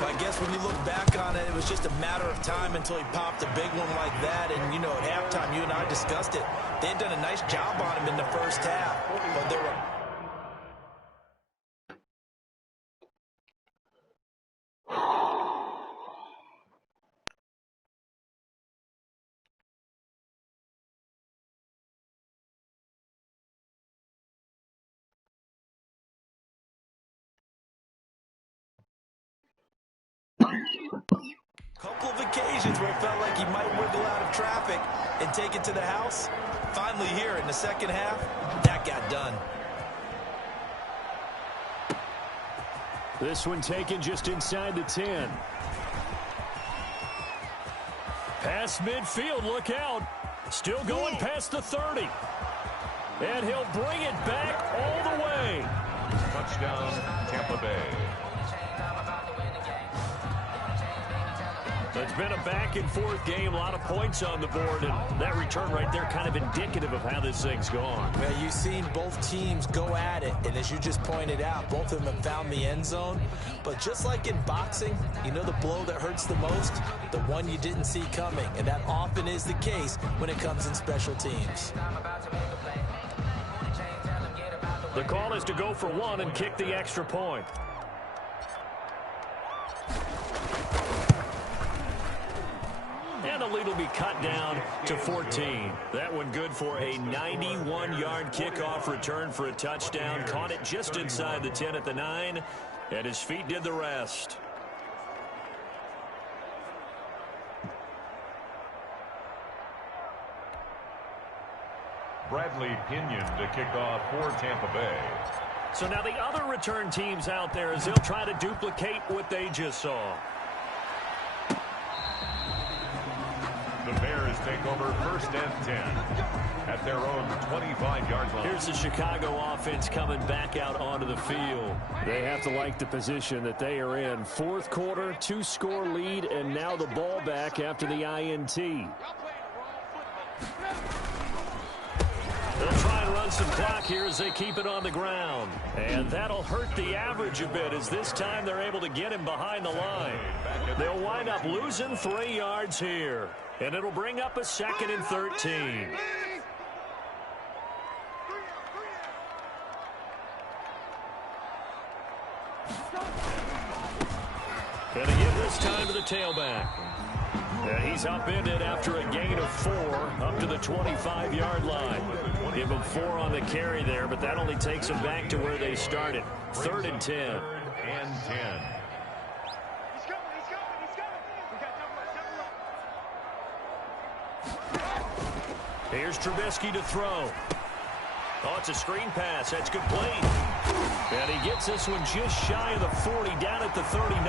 Well, I guess when you look back on it, it was just a matter of time until he popped a big one like that. And, you know, at halftime, you and I discussed it. They had done a nice job on him in the first half. But they were... couple of occasions where it felt like he might wiggle out of traffic and take it to the house. Finally here in the second half, that got done. This one taken just inside the 10. Past midfield, look out. Still going past the 30. And he'll bring it back all the way. Touchdown, Tampa Bay. It's been a back-and-forth game, a lot of points on the board, and that return right there kind of indicative of how this thing's gone. Well, you've seen both teams go at it, and as you just pointed out, both of them have found the end zone. But just like in boxing, you know the blow that hurts the most? The one you didn't see coming, and that often is the case when it comes in special teams. The call is to go for one and kick the extra point. And the lead will be cut down to 14. That one good for a 91-yard kickoff return for a touchdown. Caught it just inside the 10 at the 9, and his feet did the rest. Bradley Pinion to kick off for Tampa Bay. So now the other return teams out there as they'll try to duplicate what they just saw. The Bears take over first and 10 at their own 25-yard line. Here's the Chicago offense coming back out onto the field. They have to like the position that they are in. Fourth quarter, 2-score lead, and now the ball back after the INT. They'll try and run some clock here as they keep it on the ground. And that'll hurt the average a bit as this time they're able to get him behind the line. They'll wind up losing 3 yards here. And it'll bring up a 2nd and 13. Gonna give this time to the tailback. And he's upended after a gain of 4 up to the 25-yard line. Give him 4 on the carry there, but that only takes them back to where they started. 3rd and 10. 3rd and 10. Here's Trubisky to throw. Oh, it's a screen pass. That's complete. And he gets this one just shy of the 40, down at the 39.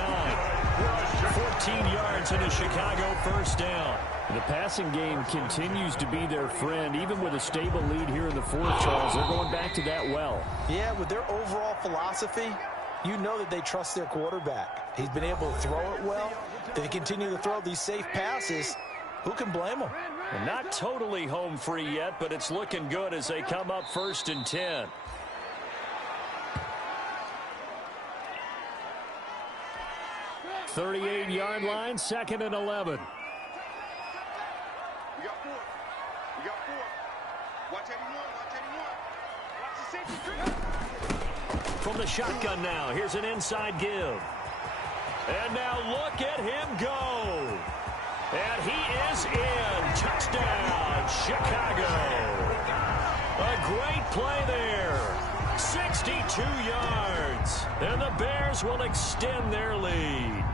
14 yards and a Chicago first down. The passing game continues to be their friend. Even with a stable lead here in the fourth, Charles, they're going back to that well. Yeah, with their overall philosophy, you know that they trust their quarterback. He's been able to throw it well. They continue to throw these safe passes. Who can blame them? Not totally home free yet, but it's looking good as they come up 1st and 10. "38-yard line, 2nd and 11. We got 4. We got 4. Watch 81. Watch 81. Watch the safety. From the shotgun now, here's an inside give. And now look at him go. And he is in. Touchdown, Chicago. A great play there. 62 yards. And the Bears will extend their lead.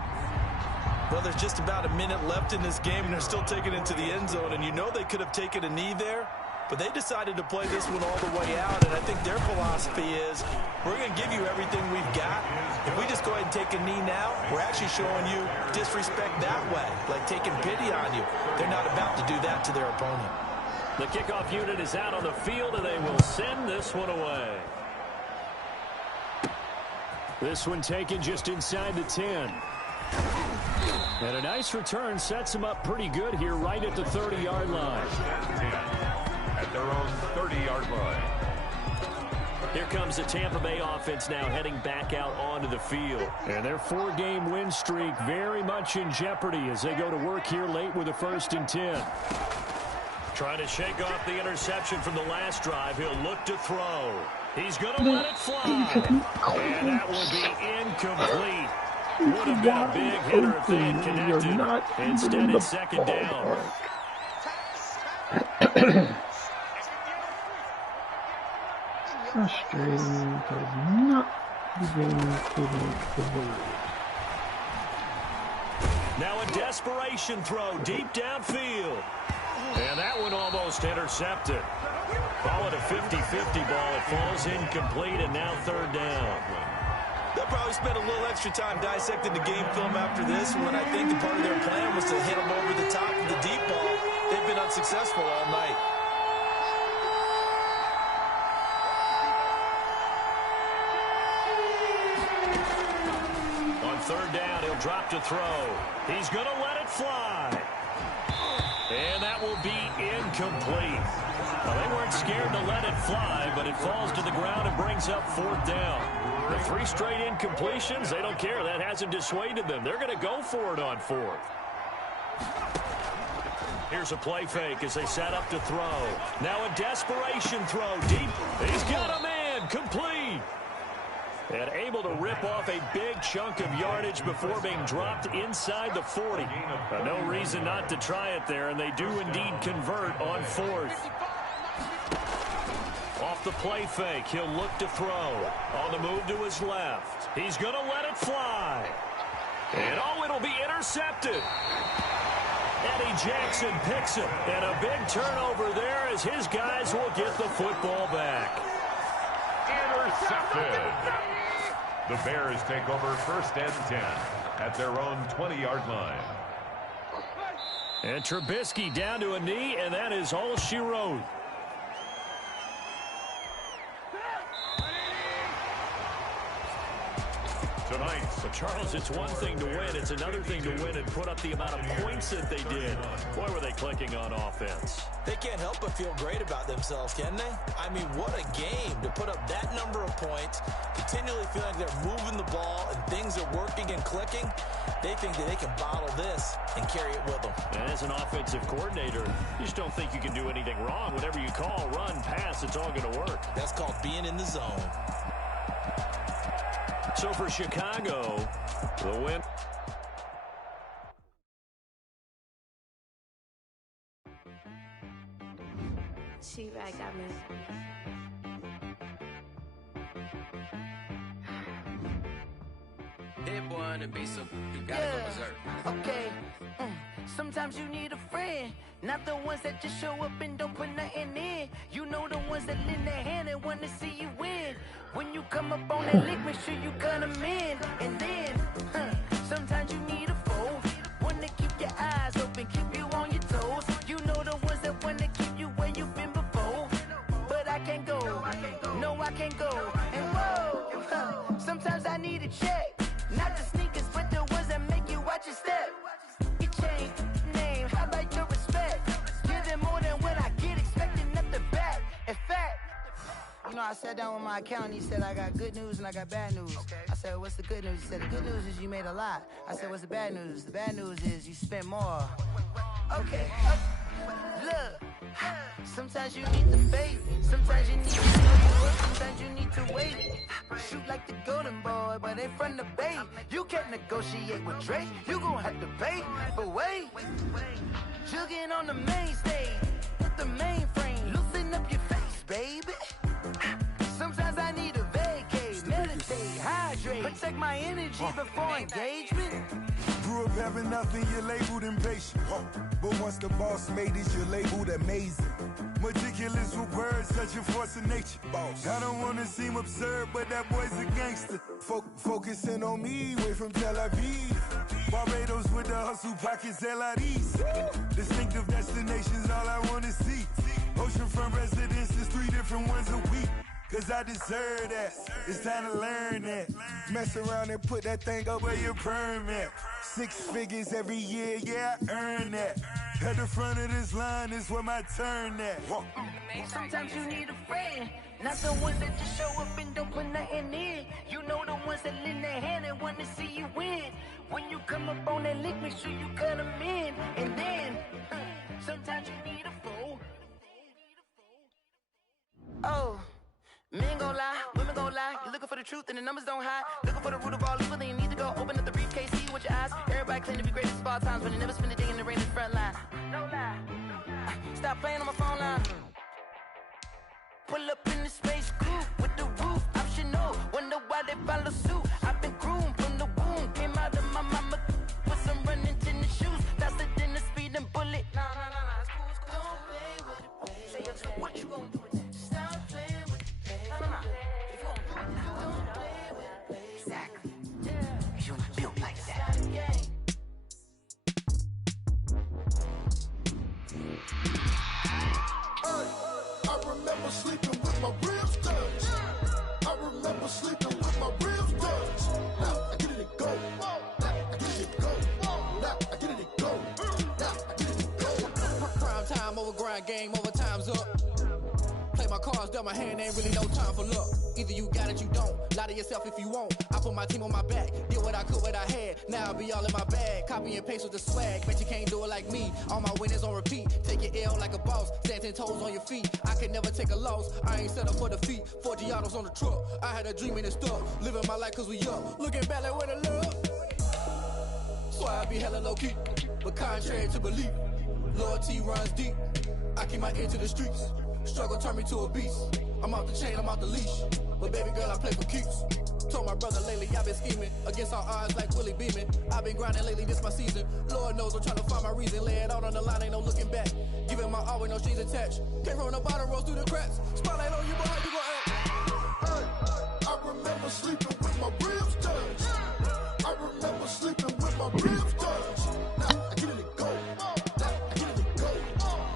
Well, there's just about a minute left in this game, and they're still taking it to the end zone. And you know they could have taken a knee there, but they decided to play this one all the way out. And I think their philosophy is, we're going to give you everything we've got. If we just go ahead and take a knee now, we're actually showing you disrespect that way, like taking pity on you. They're not about to do that to their opponent. The kickoff unit is out on the field, and they will send this one away. This one taken just inside the 10. And a nice return sets them up pretty good here right at the 30-yard line. 10 at their own 30-yard line. Here comes the Tampa Bay offense now heading back out onto the field. And their 4-game win streak very much in jeopardy as they go to work here late with a 1st and 10. Trying to shake off the interception from the last drive. He'll look to throw. He's going to let it fly. And that will be incomplete. Would have been a big hitter if they had connected. Instead, it's 2nd down. Frustrating because not even able to believe. Now a desperation throw deep downfield. And that one almost intercepted. Call it a 50-50 ball. It falls incomplete, and now 3rd down. They'll probably spend a little extra time dissecting the game film after this one. I think the part of their plan was to hit them over the top of the deep ball. They've been unsuccessful all night. On 3rd down, he'll drop to throw. He's going to let it fly. And that will be incomplete. Well, they weren't scared to let it fly, but it falls to the ground and brings up 4th down. The 3 straight incompletions, they don't care. That hasn't dissuaded them. They're going to go for it on 4th. Here's a play fake as they set up to throw. Now a desperation throw deep. He's got him in. Complete. And able to rip off a big chunk of yardage before being dropped inside the 40. No reason not to try it there, and they do indeed convert on 4th. Off the play fake, he'll look to throw. On the move to his left. He's going to let it fly. And oh, it'll be intercepted. Eddie Jackson picks it. And a big turnover there as his guys will get the football back. Intercepted. The Bears take over 1st and 10 at their own 20-yard line. And Trubisky down to a knee, and that is all she wrote. Tonight, but Charles, it's one thing to win. It's another thing to win and put up the amount of points that they did. Boy, were they clicking on offense. They can't help but feel great about themselves, can they? I mean, what a game to put up that number of points, continually feel like they're moving the ball and things are working and clicking. They think that they can bottle this and carry it with them. And as an offensive coordinator, you just don't think you can do anything wrong. Whatever you call, run, pass, it's all going to work. That's called being in the zone. So for Chicago, the win. She-Rag got me. Hit boy to be so you gotta go berserk. Okay. Sometimes you need a friend, not the ones that just show up and don't put nothing in. You know the ones that lend their hand and want to see you win. When you come up on that lick, make sure you cut them in. And then, sometimes you need a foe, one to keep your eyes open, keep you on your toes. You know the ones that want to keep you where you've been before. But I can't go, no I can't go. And whoa, sometimes I need it. I sat down with my accountant. He said, I got good news and I got bad news. Okay. I said, what's the good news? He said, the good news is you made a lot. I said, what's the bad news? The bad news is you spent more. Okay. Look, sometimes you need the faith. Sometimes you need to know your worth. Sometimes you need to wait. Shoot like the golden boy, but in front of Bay. You can't negotiate with Drake. You gon' have to pay. But wait, jugging on the main stage. Hit the mainframe. Loosen up your face, baby. Sometimes I need a vacate. Meditate, hydrate. Protect my energy before engagement. Grew up having nothing, you're labeled impatient. But once the boss made it, you're labeled amazing. Meticulous with words, such a force of nature. I don't wanna seem absurd, but that boy's a gangster. Focusing on me, way from Tel Aviv. Barbados with the hustle pockets, LIDs. Distinctive destinations, all I wanna see. Oceanfront residences, 3 different ones a week. Cause I deserve that, it's time to learn that. Mess around and put that thing up where your permit. 6 figures every year, yeah, I earn that. At the front of this line is where my turn at. Sometimes you need a friend, not the ones that just show up and don't put nothing in. You know the ones that lend their hand and want to see you win. When you come up on that lick, make sure you cut them in. And then, sometimes you need a fool. Oh. Men gon' lie, women gon' lie. You're looking for the truth and the numbers don't hide. Looking for the root of all evil, then you need to go open up the briefcase, see with your eyes. Everybody claim to be greatest of all times, but they never spend a day in the rain in the front line. No lie. Stop playing on my phone line. Pull up in the space coupe with the roof optional. Wonder why they follow suit. I've been groomed from the womb. Came out of my mama with some running tennis shoes. Faster than the speeding bullet. Nah, it's cool, it's cool. Don't play with it, baby. Say what you gon' do with it? Stop playing with it. If you don't play with it, exactly. You built like that. I remember sleeping with my ribs touched. I remember sleeping with my ribs touched. Now I get it to go. Now I get it to go. Now I get it to go. Now I get it to go. Prime time over grind game, over time's up. Play my cards, dealt my hand, ain't really no time for luck. Either you got it, you don't. Lie to yourself if you won't. I put my team on my back, did what I could, what I had. Now I be all in my bag, copy and paste with the swag. Bet you can't do it like me. All my winners on repeat. Take your L like a boss, stand 10 toes on your feet. I can never take a loss. I ain't set up for defeat. 4 Giottos on the truck. I had a dream and it stuck. Living my life cause we up. Looking back like where the love. So I be hella low key, but contrary to belief, loyalty runs deep. I keep my ear to the streets. Struggle turned me to a beast. I'm off the chain, I'm off the leash. But baby girl, I play for keeps. Told my brother lately, I've been scheming against all odds like Willie Beeman. I've been grinding lately, this my season. Lord knows I'm trying to find my reason. Lay it out on the line, ain't no looking back. Giving my all with no strings attached. Can't roll no bottom, rolls through the cracks. Spotlight on you, but how you gon' act? Hey, I remember sleeping with my ribs touched. I remember sleeping with my ribs touched. Now I get it to go. Now I get it to go.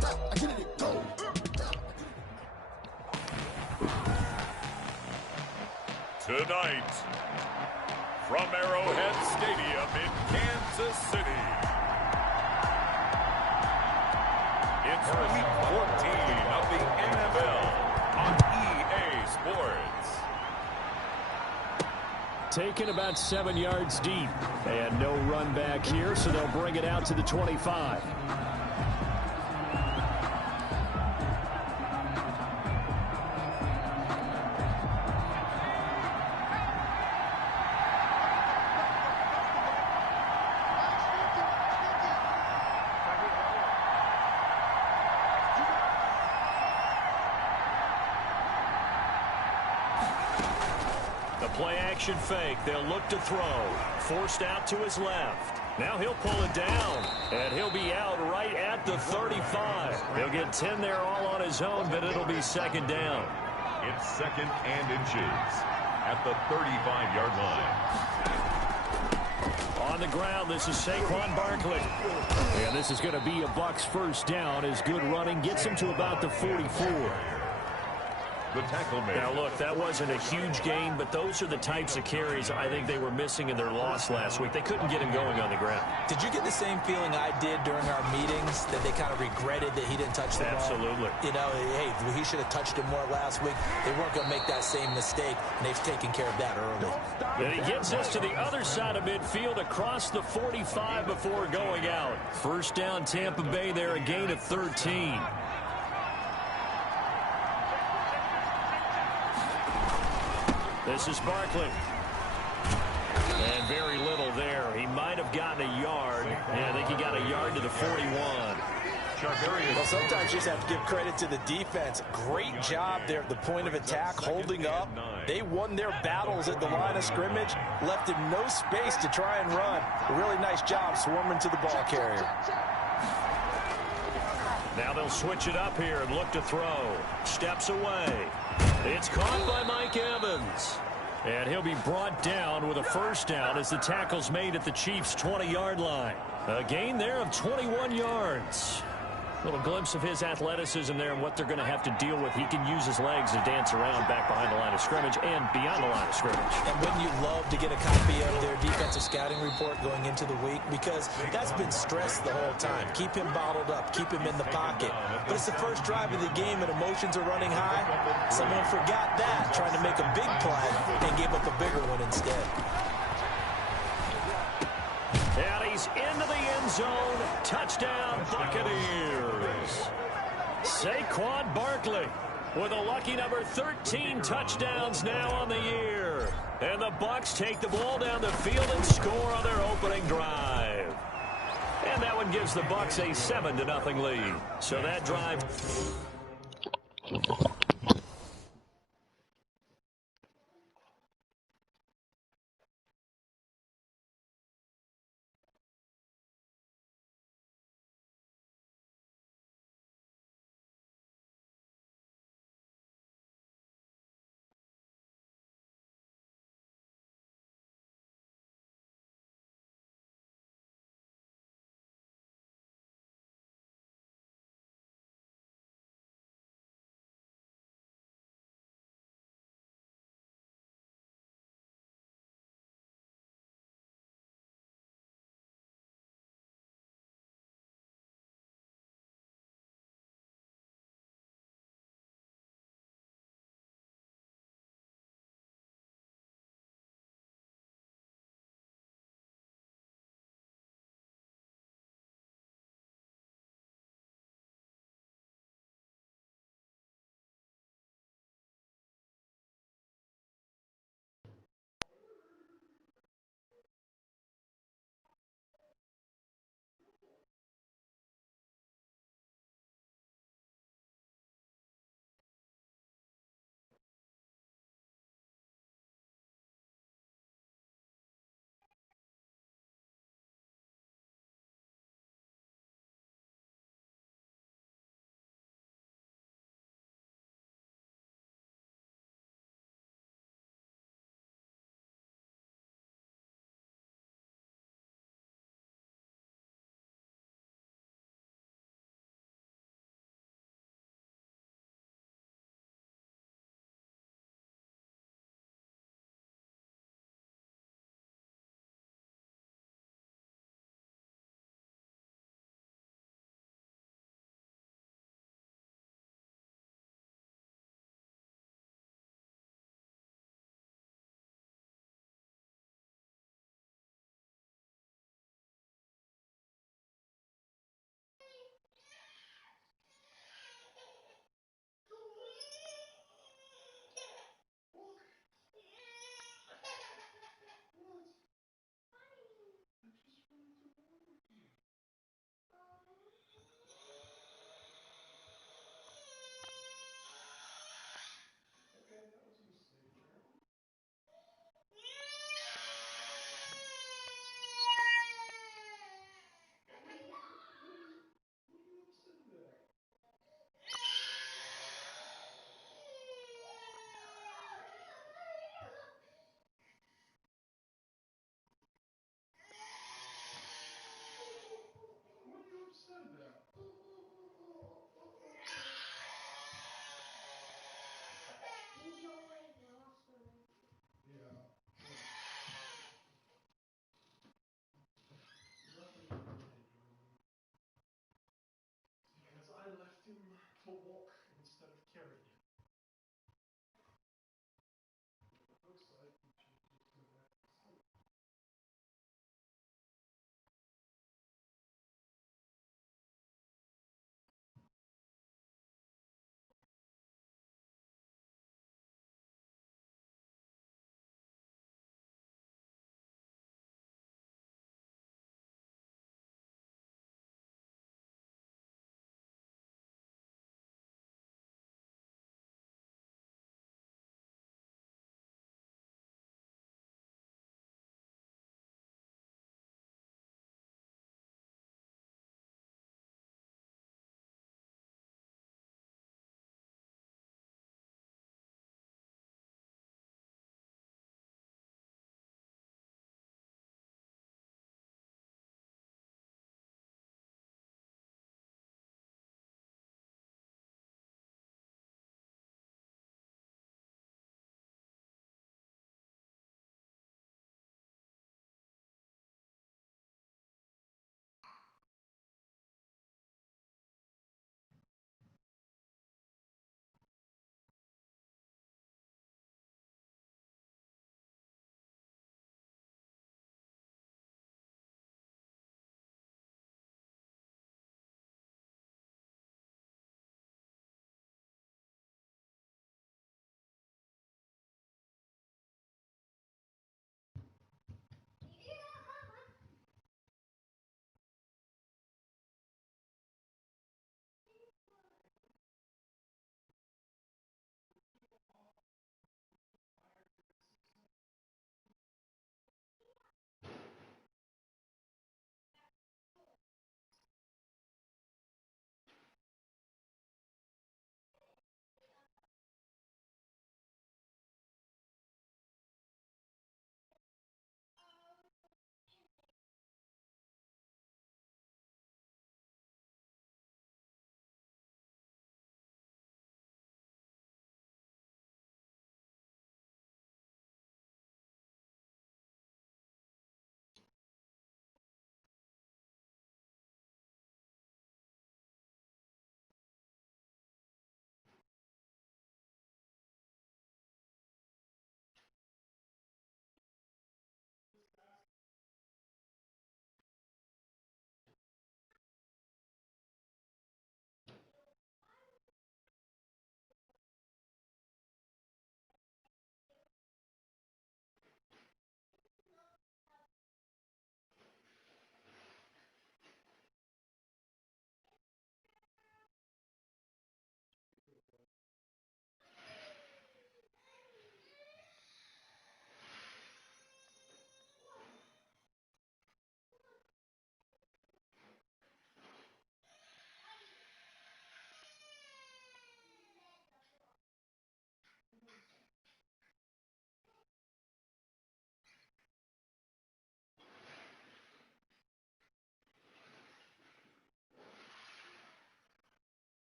Now I get it to go. Tonight, from Arrowhead Stadium in Kansas City, it's Week 14 of the NFL on EA Sports. Taken about 7 yards deep, and no run back here, so they'll bring it out to the 25. Play-action fake. They'll look to throw. Forced out to his left. Now he'll pull it down, and he'll be out right at the 35. He'll get 10 there all on his own, but it'll be second down. It's 2nd and inches at the 35-yard line. On the ground, this is Saquon Barkley. And this is going to be a Bucs first down as good running gets him to about the 44. the tackle made. Now, look, that wasn't a huge gain, but those are the types of carries I think they were missing in their loss last week. They couldn't get him going on the ground. Did you get the same feeling I did during our meetings, that they kind of regretted that he didn't touch the ball? Absolutely. You know, hey, he should have touched it more last week. They weren't going to make that same mistake, and they've taken care of that early. And he gets us to the other side of midfield across the 45 before going out. First down, Tampa Bay there, a gain of 13. This is Barkley. And very little there. He might have gotten a yard. Yeah, I think he got a yard to the 41. Well, sometimes you just have to give credit to the defense. Great job there at the point of attack, holding up. They won their battles at the line of scrimmage, left him no space to try and run. A really nice job swarming to the ball carrier. Now they'll switch it up here and look to throw. Steps away. It's caught by Mike Evans. And he'll be brought down with a first down as the tackle's made at the Chiefs' 20-yard line. A gain there of 21 yards. A little glimpse of his athleticism there and what they're going to have to deal with. He can use his legs to dance around back behind the line of scrimmage and beyond the line of scrimmage. And wouldn't you love to get a copy of their defensive scouting report going into the week? Because that's been stressed the whole time. Keep him bottled up. Keep him in the pocket. But it's the first drive of the game and emotions are running high. Someone forgot that, trying to make a big play and gave up a bigger one instead. And he's into the end zone. Touchdown, Buccaneers. Saquon Barkley with a lucky number 13 touchdowns now on the year. And the Bucs take the ball down the field and score on their opening drive. And that one gives the Bucs a 7-0 lead. So that drive...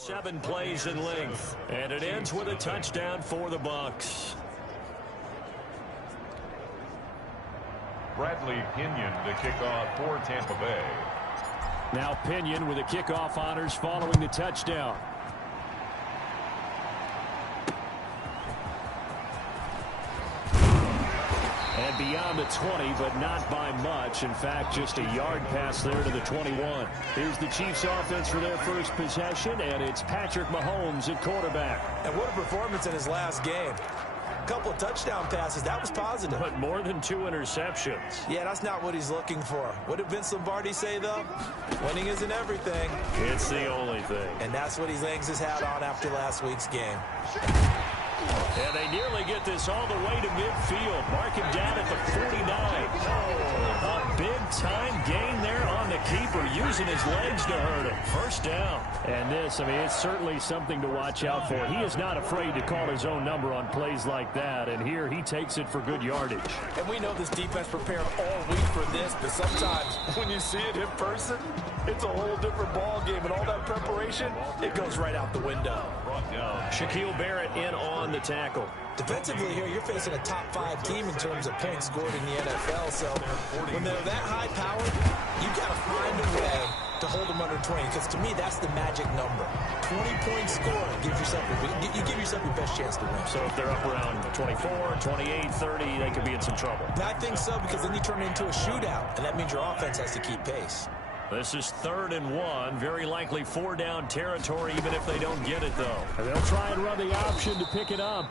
7 plays in length, and it ends with a touchdown for the Bucs. Bradley Pinion to kick off for Tampa Bay. Now Pinion with the kickoff honors following the touchdown. And beyond the 20, but not by much. In fact, just a yard pass there to the 21. Here's the Chiefs offense for their first possession, and it's Patrick Mahomes at quarterback. And what a performance in his last game. A couple of touchdown passes. That was positive. But more than 2 interceptions. Yeah, that's not what he's looking for. What did Vince Lombardi say, though? Winning isn't everything. It's the only thing. And that's what he hangs his hat on after last week's game. And they nearly get this all the way to midfield. Mark him down at the 49. A big-time gain there on the keeper, using his legs to hurt him. First down. And this, I mean, it's certainly something to watch out for. He is not afraid to call his own number on plays like that. And here he takes it for good yardage. And we know this defense prepared all week for this, but sometimes when you see it in person, it's a whole different ball game. And all that preparation, it goes right out the window. Shaquille Barrett in on the tackle. Defensively here, you're facing a top 5 team in terms of points scored in the NFL. So when they're that high powered, you've got to find a way to hold them under 20. Because to me, that's the magic number. 20-point score. You give yourself your best chance to win. So if they're up around 24, 28, 30, they could be in some trouble. And I think so, because then you turn it into a shootout. And that means your offense has to keep pace. This is 3rd and 1. Very likely 4-down territory, even if they don't get it, though. And they'll try and run the option to pick it up.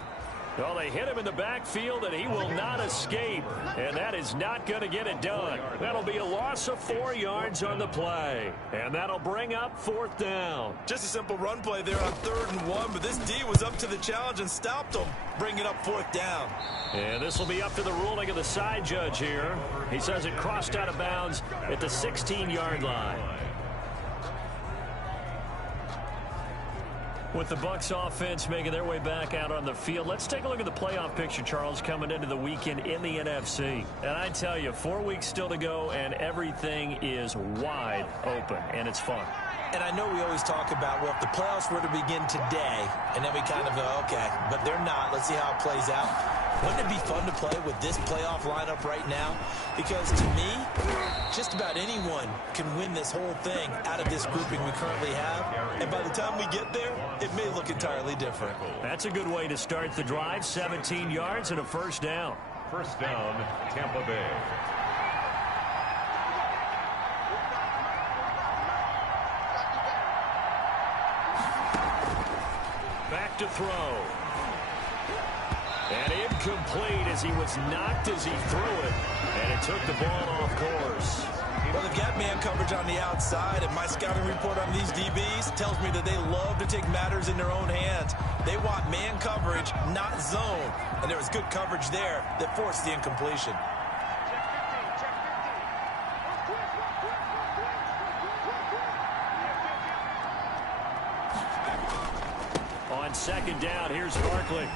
Well, they hit him in the backfield, and he will not escape. And that is not going to get it done. That'll be a loss of 4 yards on the play. And that'll bring up 4th down. Just a simple run play there on 3rd and 1, but this D was up to the challenge and stopped him, bringing up 4th down. And this will be up to the ruling of the side judge here. He says it crossed out of bounds at the 16-yard line. With the Bucs offense making their way back out on the field, let's take a look at the playoff picture, Charles, coming into the weekend in the NFC. And I tell you, 4 weeks still to go, and everything is wide open, and it's fun. And I know we always talk about, well, if the playoffs were to begin today, and then we kind of go, okay, but they're not. Let's see how it plays out. Wouldn't it be fun to play with this playoff lineup right now? Because to me, just about anyone can win this whole thing out of this grouping we currently have. And by the time we get there, it may look entirely different. That's a good way to start the drive. 17 yards and a 1st down. 1st down, Tampa Bay. Back to throw. And incomplete as he was knocked as he threw it. And it took the ball off course. Well, they've got man coverage on the outside, and my scouting report on these DBs tells me that they love to take matters in their own hands. They want man coverage, not zone. And there was good coverage there that forced the incompletion. On 2nd down, here's Barkley.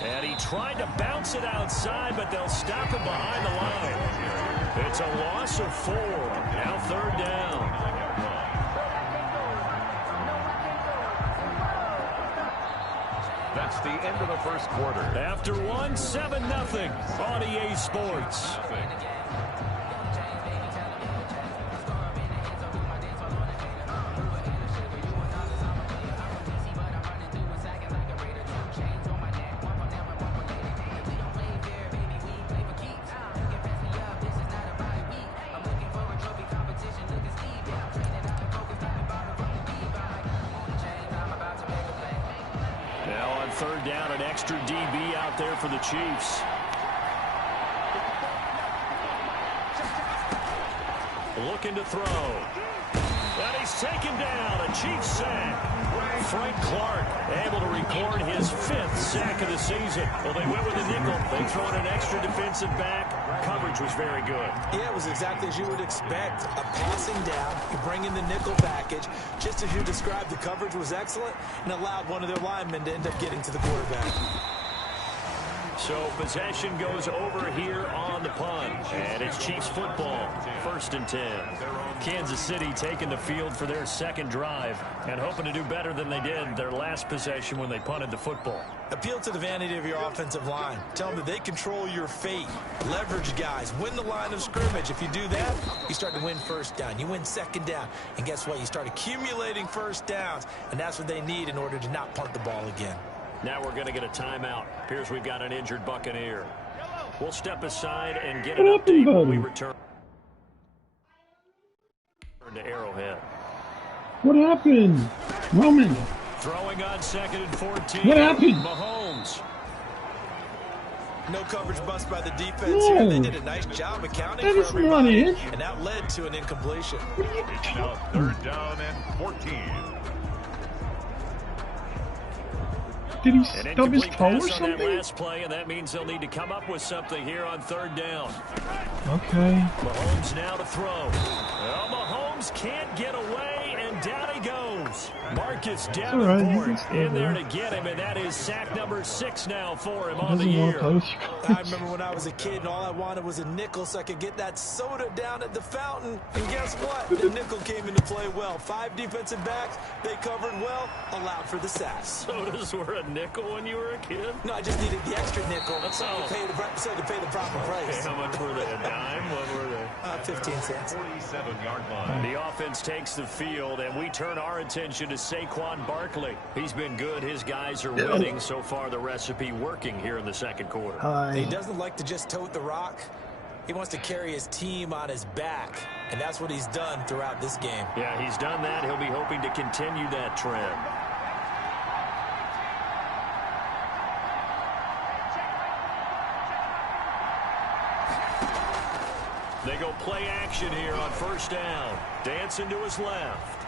And he tried to bounce it outside, but they'll stop him behind the line. It's a loss of 4. Now 3rd down. That's the end of the 1st quarter. After 1, 7-0 on EA Sports. Now on 3rd down, an extra DB out there for the Chiefs. Looking to throw. And he's taken down. A Chiefs sack. Frank Clark able to record his 5th sack of the season. Well, they went with a nickel. They throw in an extra defensive back. Coverage was very good. Yeah, it was exactly as you would expect. A passing down. You bring in the nickel package. Just as you described, the coverage was excellent and allowed one of their linemen to end up getting to the quarterback. So possession goes over here on the punt. And it's Chiefs football, 1st and 10. Kansas City taking the field for their second drive and hoping to do better than they did their last possession when they punted the football. Appeal to the vanity of your offensive line. Tell them that they control your fate. Leverage guys. Win the line of scrimmage. If you do that, you start to win first down. You win second down. And guess what? You start accumulating first downs. And that's what they need in order to not punt the ball again. Now we're going to get a timeout. Appears we've got an injured Buccaneer. We'll step aside and get an update when we return to Arrowhead. What happened? Roman. Throwing on 2nd and 14. What happened? Mahomes. No coverage bust by the defense here. They did a nice job accounting for everybody, and that led to an incompletion. It's now 3rd down and 14. Did he stub his toe or something? On that last play, and that means they'll need to come up with something here on 3rd down. Okay. Mahomes now to throw. Well, Mahomes can't get away, and down he goes. Marcus Davenport in there to get him, and that is sack number 6 now for him on the year. I remember when I was a kid, and all I wanted was a nickel so I could get that soda down at the fountain. And guess what? The nickel came into play well. 5 defensive backs, they covered well, allowed for the sack. Sodas were a nickel when you were a kid? No, I just needed the extra nickel so I could pay the proper price. Okay, how much were they? A dime? What were they? 15 cents. 47-yard line. The offense takes the field, and we turn our attention to Saquon Barkley. He's been good. His guys are winning. So far, the recipe working here in the 2nd quarter. He doesn't like to just tote the rock. He wants to carry his team on his back, and that's what he's done throughout this game. Yeah, he's done that. He'll be hoping to continue that trend. They go play action here on 1st down. Dancing to his left.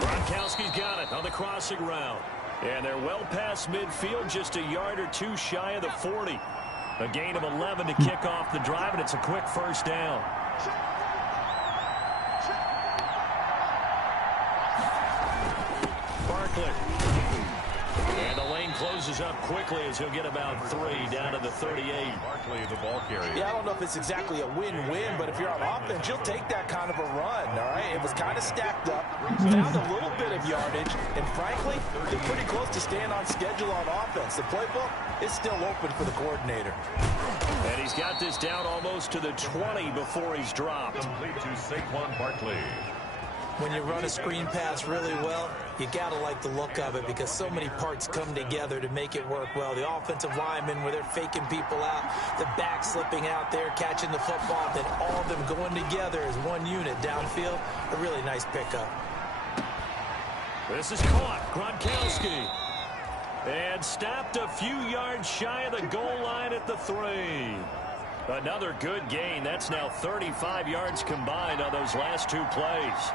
Gronkowski's got it on the crossing route. And they're well past midfield, just a yard or 2 shy of the 40. A gain of 11 to kick off the drive, and it's a quick 1st down. Barkley. And the lane closes up quickly as he'll get about 3 down to the 38. Barkley, the ball carrier. Yeah, I don't know if it's exactly a win-win, but if you're on offense, you'll take that kind of a run, all right? It was kind of stacked up, found a little bit of yardage, and frankly, they're pretty close to staying on schedule on offense. The playbook is still open for the coordinator. And he's got this down almost to the 20 before he's dropped. Complete to Saquon Barkley. When you run a screen pass really well, you got to like the look of it because so many parts come together to make it work well. The offensive linemen, where they're faking people out, the back slipping out there, catching the football, then all of them going together as one unit downfield. A really nice pickup. This is caught. Gronkowski. And stopped a few yards shy of the goal line at the 3. Another good gain. That's now 35 yards combined on those last 2 plays.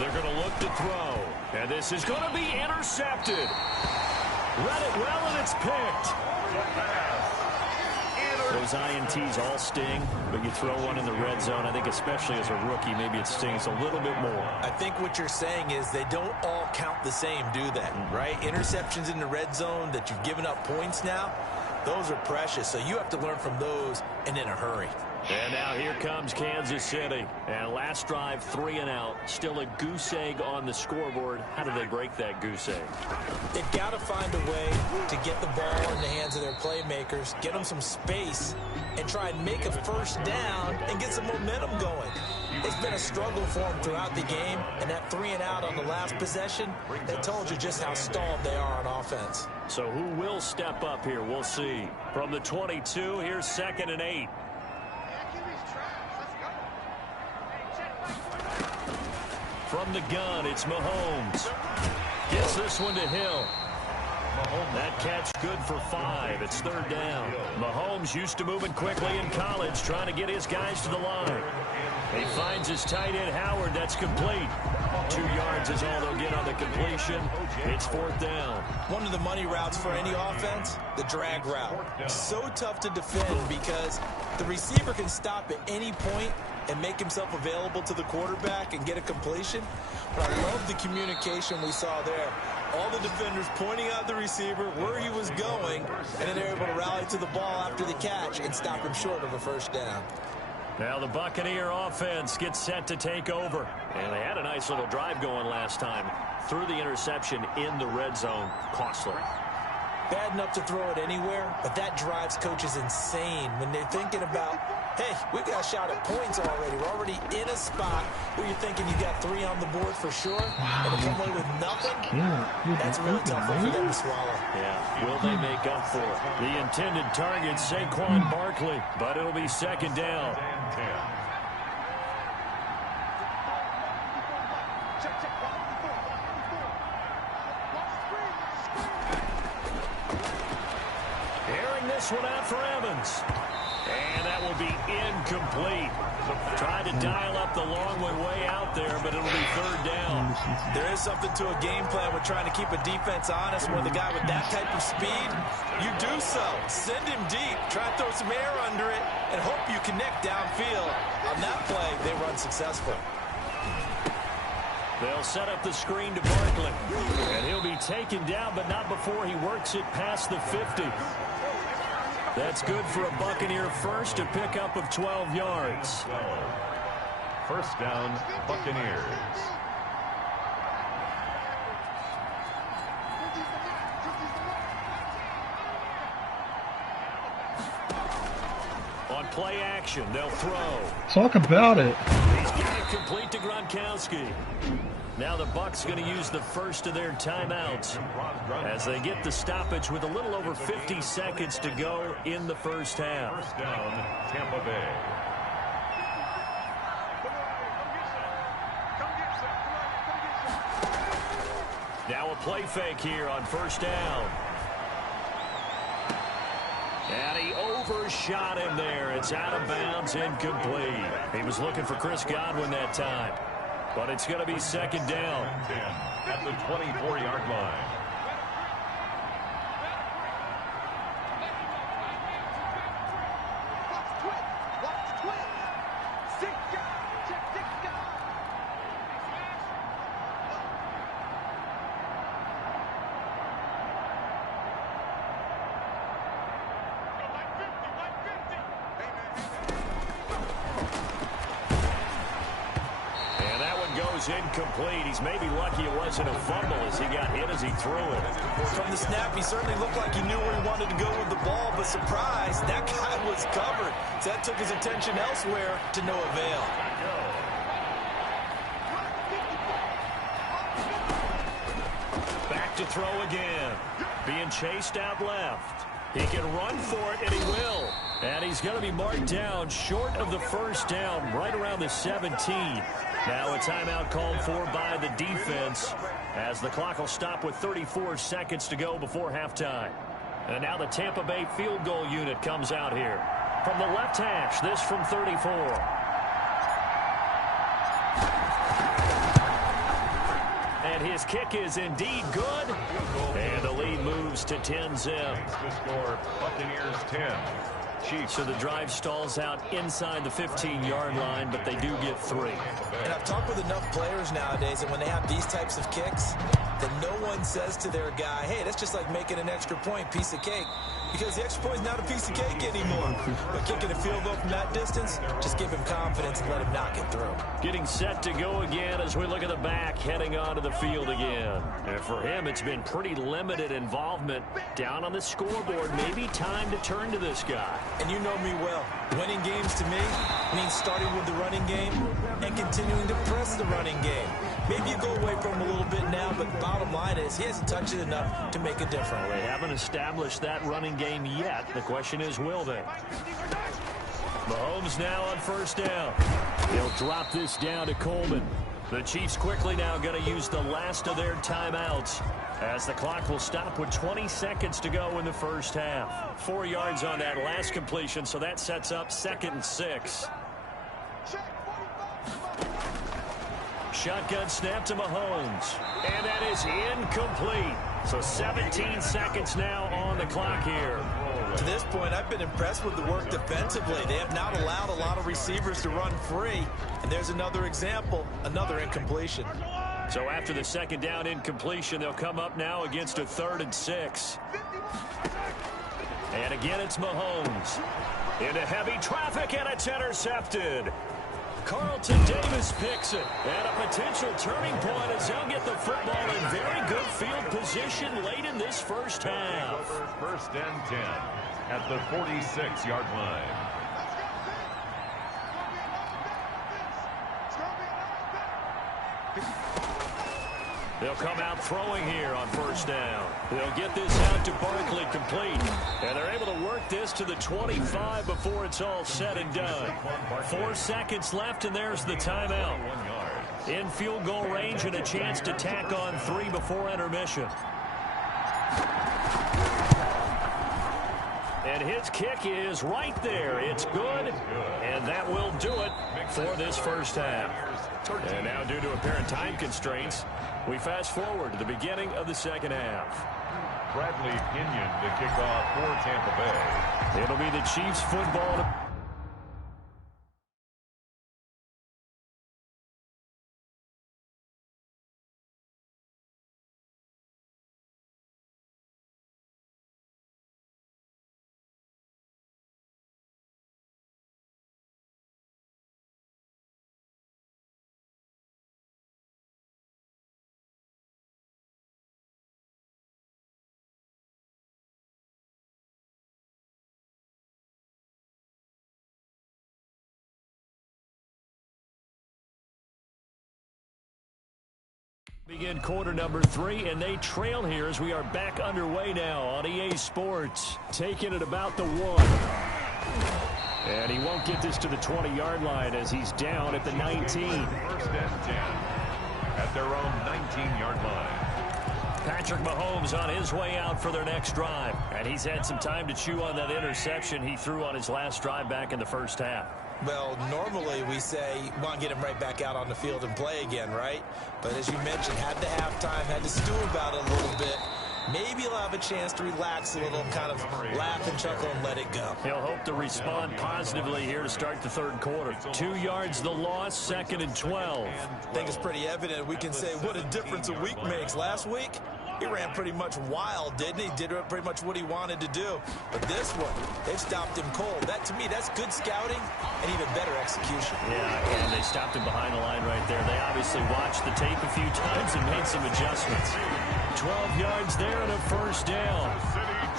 They're going to look to throw. And this is going to be intercepted. Read it well, and it's picked. Those INTs all sting, but you throw one in the red zone. I think especially as a rookie, maybe it stings a little bit more. I think what you're saying is they don't all count the same, do they? Right? Interceptions in the red zone that you've given up points now, those are precious. So you have to learn from those and in a hurry. And now here comes Kansas City. And last drive, 3 and out. Still a goose egg on the scoreboard. How do they break that goose egg? They've got to find a way to get the ball in the hands of their playmakers, get them some space, and try and make a 1st down and get some momentum going. It's been a struggle for them throughout the game, and that 3 and out on the last possession, that told you just how stalled they are on offense. So who will step up here? We'll see. From the 22, here's 2nd and 8. From the gun, it's Mahomes. Gets this one to Hill. That catch good for 5. It's 3rd down. Mahomes used to moving quickly in college, trying to get his guys to the line. He finds his tight end Howard. That's complete. 2 yards is all they'll get on the completion. It's 4th down. One of the money routes for any offense, the drag route. So tough to defend because the receiver can stop at any point and make himself available to the quarterback and get a completion. But I love the communication we saw there. All the defenders pointing out the receiver where he was going, and then they're able to rally to the ball after the catch and stop him short of a 1st down. Now the Buccaneer offense gets set to take over. And they had a nice little drive going last time. Threw the interception in the red zone. Costly. Bad enough to throw it anywhere, but that drives coaches insane when they're thinking about, hey, we got a shot at points already. We're already in a spot where you're thinking you got 3 on the board for sure, and to come away with nothing, that's really tough for them to swallow. Yeah, will they make up for it? The intended target, Saquon Barkley, but it'll be 2nd down. This one out for Evans. And that will be incomplete. Tried to dial up the long way out there, but it'll be 3rd down. There is something to a game plan with trying to keep a defense honest. With a guy with that type of speed, you do so. Send him deep. Try to throw some air under it and hope you connect downfield. On that play, they run successful. They'll set up the screen to Barkley. And he'll be taken down, but not before he works it past the 50. That's good for a Buccaneer first, a pickup of 12 yards. 1st down, Buccaneers. On play action, they'll throw. Talk about it. He's got it complete to Gronkowski. Now the Bucs going to use the first of their timeouts as they get the stoppage with a little over 50 seconds to go in the 1st half. 1st down, Tampa Bay. Now a play fake here on 1st down. And he overshot him there. It's out of bounds, incomplete. He was looking for Chris Godwin that time. But it's going to be 2nd down. At the 24-yard line. Incomplete. He's maybe lucky it wasn't a fumble as he got hit as he threw it. From the snap, he certainly looked like he knew where he wanted to go with the ball, but surprise, that guy was covered. So that took his attention elsewhere to no avail. Back to throw again. Being chased out left. He can run for it, and he will. And he's going to be marked down short of the 1st down, right around the 17. Now a timeout called for by the defense as the clock will stop with 34 seconds to go before halftime. And now the Tampa Bay field goal unit comes out here. From the left hash, this from 34. And his kick is indeed good. And the lead moves to 10-zip. The score, Buccaneers 10. So the drive stalls out inside the 15-yard line, but they do get 3. And I've talked with enough players nowadays, and when they have these types of kicks, then no one says to their guy, hey, that's just like making an extra point, piece of cake. Because the extra point is not a piece of cake anymore. But kicking a field goal from that distance, just give him confidence and let him knock it through. Getting set to go again as we look at the back, heading onto the field again. And for him, it's been pretty limited involvement down on the scoreboard. Maybe time to turn to this guy. And you know me well. Winning games to me means starting with the running game and continuing to press the running game. Maybe you go away from him a little bit now, but the bottom line is he hasn't touched it enough to make a difference. Well, they haven't established that running game yet. The question is, will they? Mahomes now on 1st down. He'll drop this down to Coleman. The Chiefs quickly now going to use the last of their timeouts as the clock will stop with 20 seconds to go in the first half. 4 yards on that last completion, so that sets up 2nd and 6. Shotgun snap to Mahomes, and that is incomplete. So 17 seconds now on the clock here. To this point, I've been impressed with the work defensively. They have not allowed a lot of receivers to run free. And there's another example, another incompletion. So after the 2nd down incompletion, they'll come up now against a 3rd and 6. And again, it's Mahomes. Into heavy traffic, and it's intercepted. Carlton Davis picks it. And a potential turning point as they'll get the football in very good field position late in this first half. 1st and 10 at the 46-yard line. They'll come out throwing here on 1st down. They'll get this out to Barkley complete. And they're able to work this to the 25 before it's all said and done. 4 seconds left, and there's the timeout. In field goal range and a chance to tack on 3 before intermission. And his kick is right there. It's good, and that will do it for this first half. And now, due to apparent time constraints, we fast forward to the beginning of the 2nd half. Bradley Pinion to kick off for Tampa Bay. It'll be the Chiefs football. Begin quarter number 3, and they trail here as we are back underway now on EA Sports. Taking it about the 1. And he won't get this to the 20-yard line as he's down at the 19. 1st and 10 at their own 19-yard line. Patrick Mahomes on his way out for their next drive. And he's had some time to chew on that interception he threw on his last drive back in the first half. Well, normally we say, want to get him right back out on the field and play again, right? But as you mentioned, had the halftime, had to stew about it a little bit. Maybe he'll have a chance to relax a little, kind of laugh and chuckle and let it go. He'll hope to respond positively here to start the 3rd quarter. 2 yards the loss, 2nd and 12. I think it's pretty evident. We can say what a difference a week makes. Last week, he ran pretty much wild, didn't he? Did pretty much what he wanted to do. But this one, they've stopped him cold. That, to me, that's good scouting and even better execution. Yeah, and they stopped him behind the line right there. They obviously watched the tape a few times and made some adjustments. 12 yards there and a 1st down.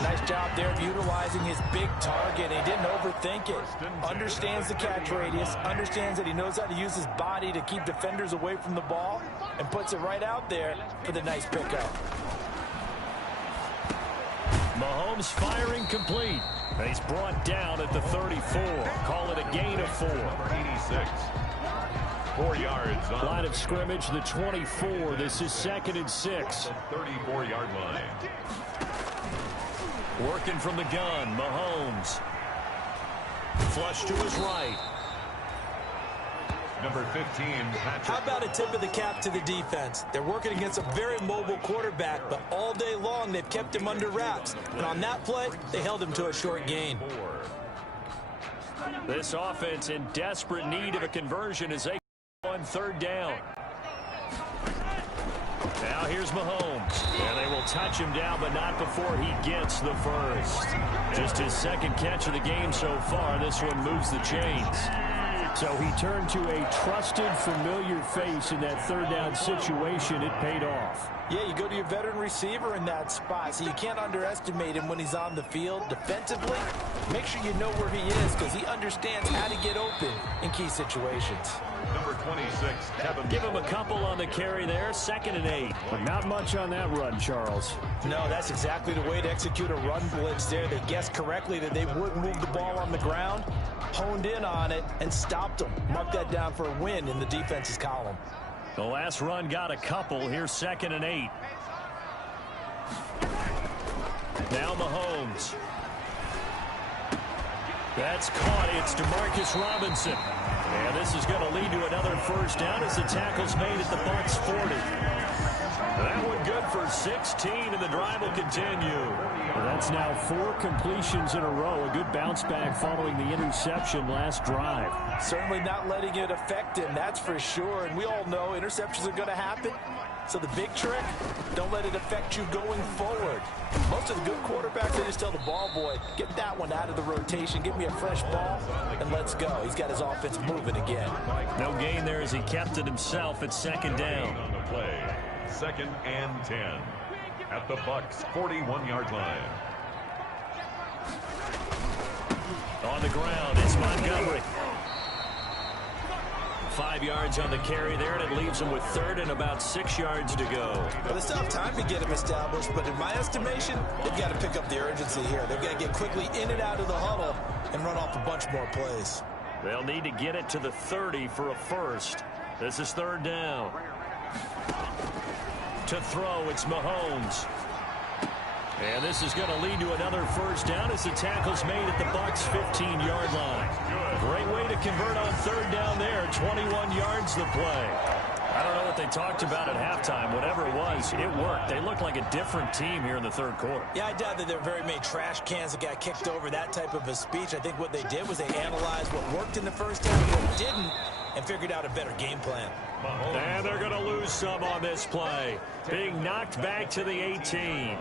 Nice job there of utilizing his big target. He didn't overthink it. Understands the catch radius. Understands that he knows how to use his body to keep defenders away from the ball. And puts it right out there for the nice pickup. Mahomes firing complete. And he's brought down at the 34. Call it a gain of 4. 86. 4 yards on line of scrimmage, the 24. This is 2nd and 6. 34-yard line. Working from the gun, Mahomes. Flush to his right. Number 15, Patrick. How about a tip of the cap to the defense? They're working against a very mobile quarterback, but all day long they've kept him under wraps. And on that play, they held him to a short gain. This offense in desperate need of a conversion as they go on 3rd down. Now here's Mahomes. And they will touch him down, but not before he gets the 1st. Just his 2nd catch of the game so far. This one moves the chains. So he turned to a trusted, familiar face in that 3rd down situation. It paid off. Yeah, you go to your veteran receiver in that spot, so you can't underestimate him when he's on the field. Defensively, make sure you know where he is because he understands how to get open in key situations. Number 26, Kevin. Give him a couple on the carry there, 2nd and 8. But not much on that run, Charles. No, that's exactly the way to execute a run blitz there. They guessed correctly that they wouldn't move the ball on the ground, honed in on it, and stopped them. Mark that down for a win in the defense's column. The last run got a couple. Here's 2nd and 8. Now Mahomes. That's caught. It's DeMarcus Robinson. And this is going to lead to another first down as the tackle's made at the Bucs 40. That one good for 16, and the drive will continue. Well, that's now 4 completions in a row. A good bounce back following the interception last drive. Certainly not letting it affect him, that's for sure. And we all know interceptions are going to happen. So the big trick, don't let it affect you going forward. Most of the good quarterbacks, they just tell the ball boy, get that one out of the rotation, give me a fresh ball, and let's go. He's got his offense moving again. No gain there as he kept it himself at 2nd down. On the play, 2nd and 10 at the Bucs 41-yard line. On the ground, it's Montgomery. 5 yards on the carry there, and it leaves him with 3rd and about 6 yards to go. Well, it's tough time to get him established, but in my estimation, they've got to pick up the urgency here. They've got to get quickly in and out of the huddle and run off a bunch more plays. They'll need to get it to the 30 for a first. This is 3rd down. To throw, it's Mahomes. And this is going to lead to another first down as the tackle's made at the Bucs 15-yard line. Great way to convert on 3rd down there. 21 yards the play. I don't know what they talked about at halftime. Whatever it was, it worked. They looked like a different team here in the 3rd quarter. Yeah, I doubt that there were very many trash cans that got kicked over, that type of a speech. I think what they did was they analyzed what worked in the first half, what didn't, and figured out a better game plan. And they're going to lose some on this play. Being knocked back to the 18.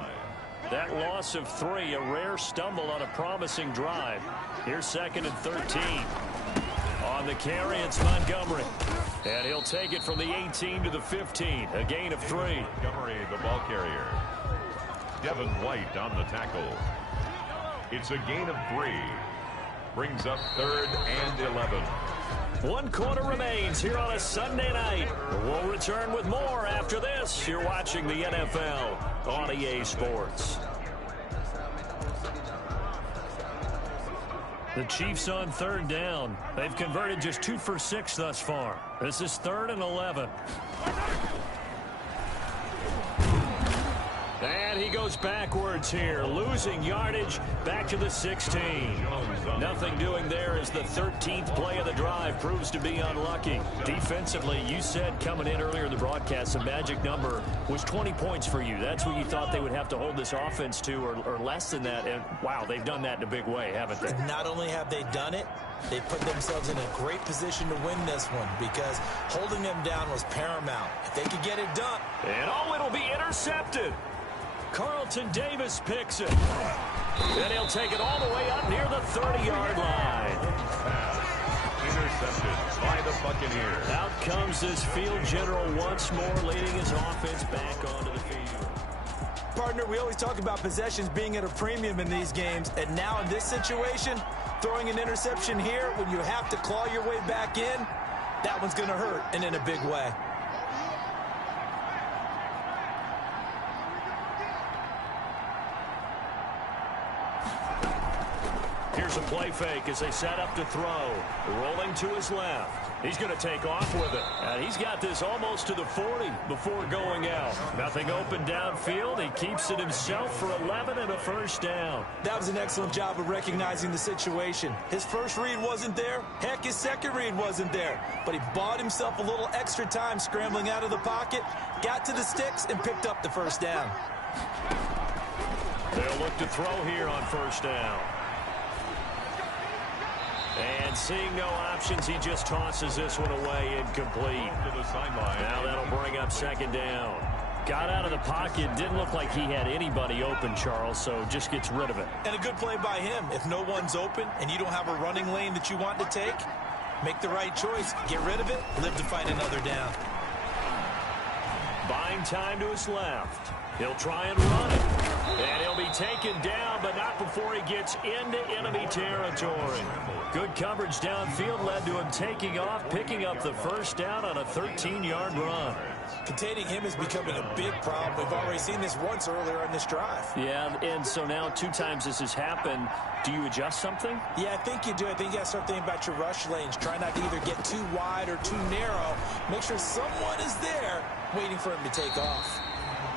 That loss of 3, a rare stumble on a promising drive. Here's 2nd and 13. On the carry, it's Montgomery. And he'll take it from the 18 to the 15. A gain of 3. Montgomery, the ball carrier. Devin White on the tackle. It's a gain of 3. Brings up 3rd and 11. 1 quarter remains here on a Sunday night. We'll return with more after this. You're watching the NFL on EA Sports. The Chiefs on 3rd down. They've converted just 2 for 6 thus far. This is 3rd and 11. And he goes backwards here, losing yardage back to the 16. Nothing doing there as the 13th play of the drive proves to be unlucky. Defensively, you said coming in earlier in the broadcast, the magic number was 20 points for you. That's what you thought they would have to hold this offense to, or less than that. And, wow, they've done that in a big way, haven't they? Not only have they done it, they put themselves in a great position to win this one because holding them down was paramount. If they could get it done. And it'll be intercepted. Carlton Davis picks it. Then he'll take it all the way up near the 30-yard line. Intercepted by the Buccaneers. Out comes this field general once more, leading his offense back onto the field. Partner, we always talk about possessions being at a premium in these games, and now in this situation, throwing an interception here when you have to claw your way back in, that one's going to hurt, and in a big way. Here's a play fake as they set up to throw. Rolling to his left. He's going to take off with it. And he's got this almost to the 40 before going out. Nothing open downfield. He keeps it himself for 11 and a first down. That was an excellent job of recognizing the situation. His first read wasn't there. Heck, his second read wasn't there. But he bought himself a little extra time scrambling out of the pocket, got to the sticks, and picked up the first down. They'll look to throw here on first down. And seeing no options, he just tosses this one away incomplete. To the sideline. Now that'll bring up 2nd down. Got out of the pocket. Didn't look like he had anybody open, Charles, so just gets rid of it. And a good play by him. If no one's open and you don't have a running lane that you want to take, make the right choice. Get rid of it. Live to find another down. Buying time to his left. He'll try and run it. And he'll be taken down, but not before he gets into enemy territory. Good coverage downfield led to him taking off, picking up the first down on a 13-yard run. Containing him is becoming a big problem. We've already seen this once earlier on this drive. Yeah, and so now 2 times this has happened. Do you adjust something? Yeah, I think you do. I think you got to start thinking about your rush lanes. Try not to either get too wide or too narrow. Make sure someone is there waiting for him to take off.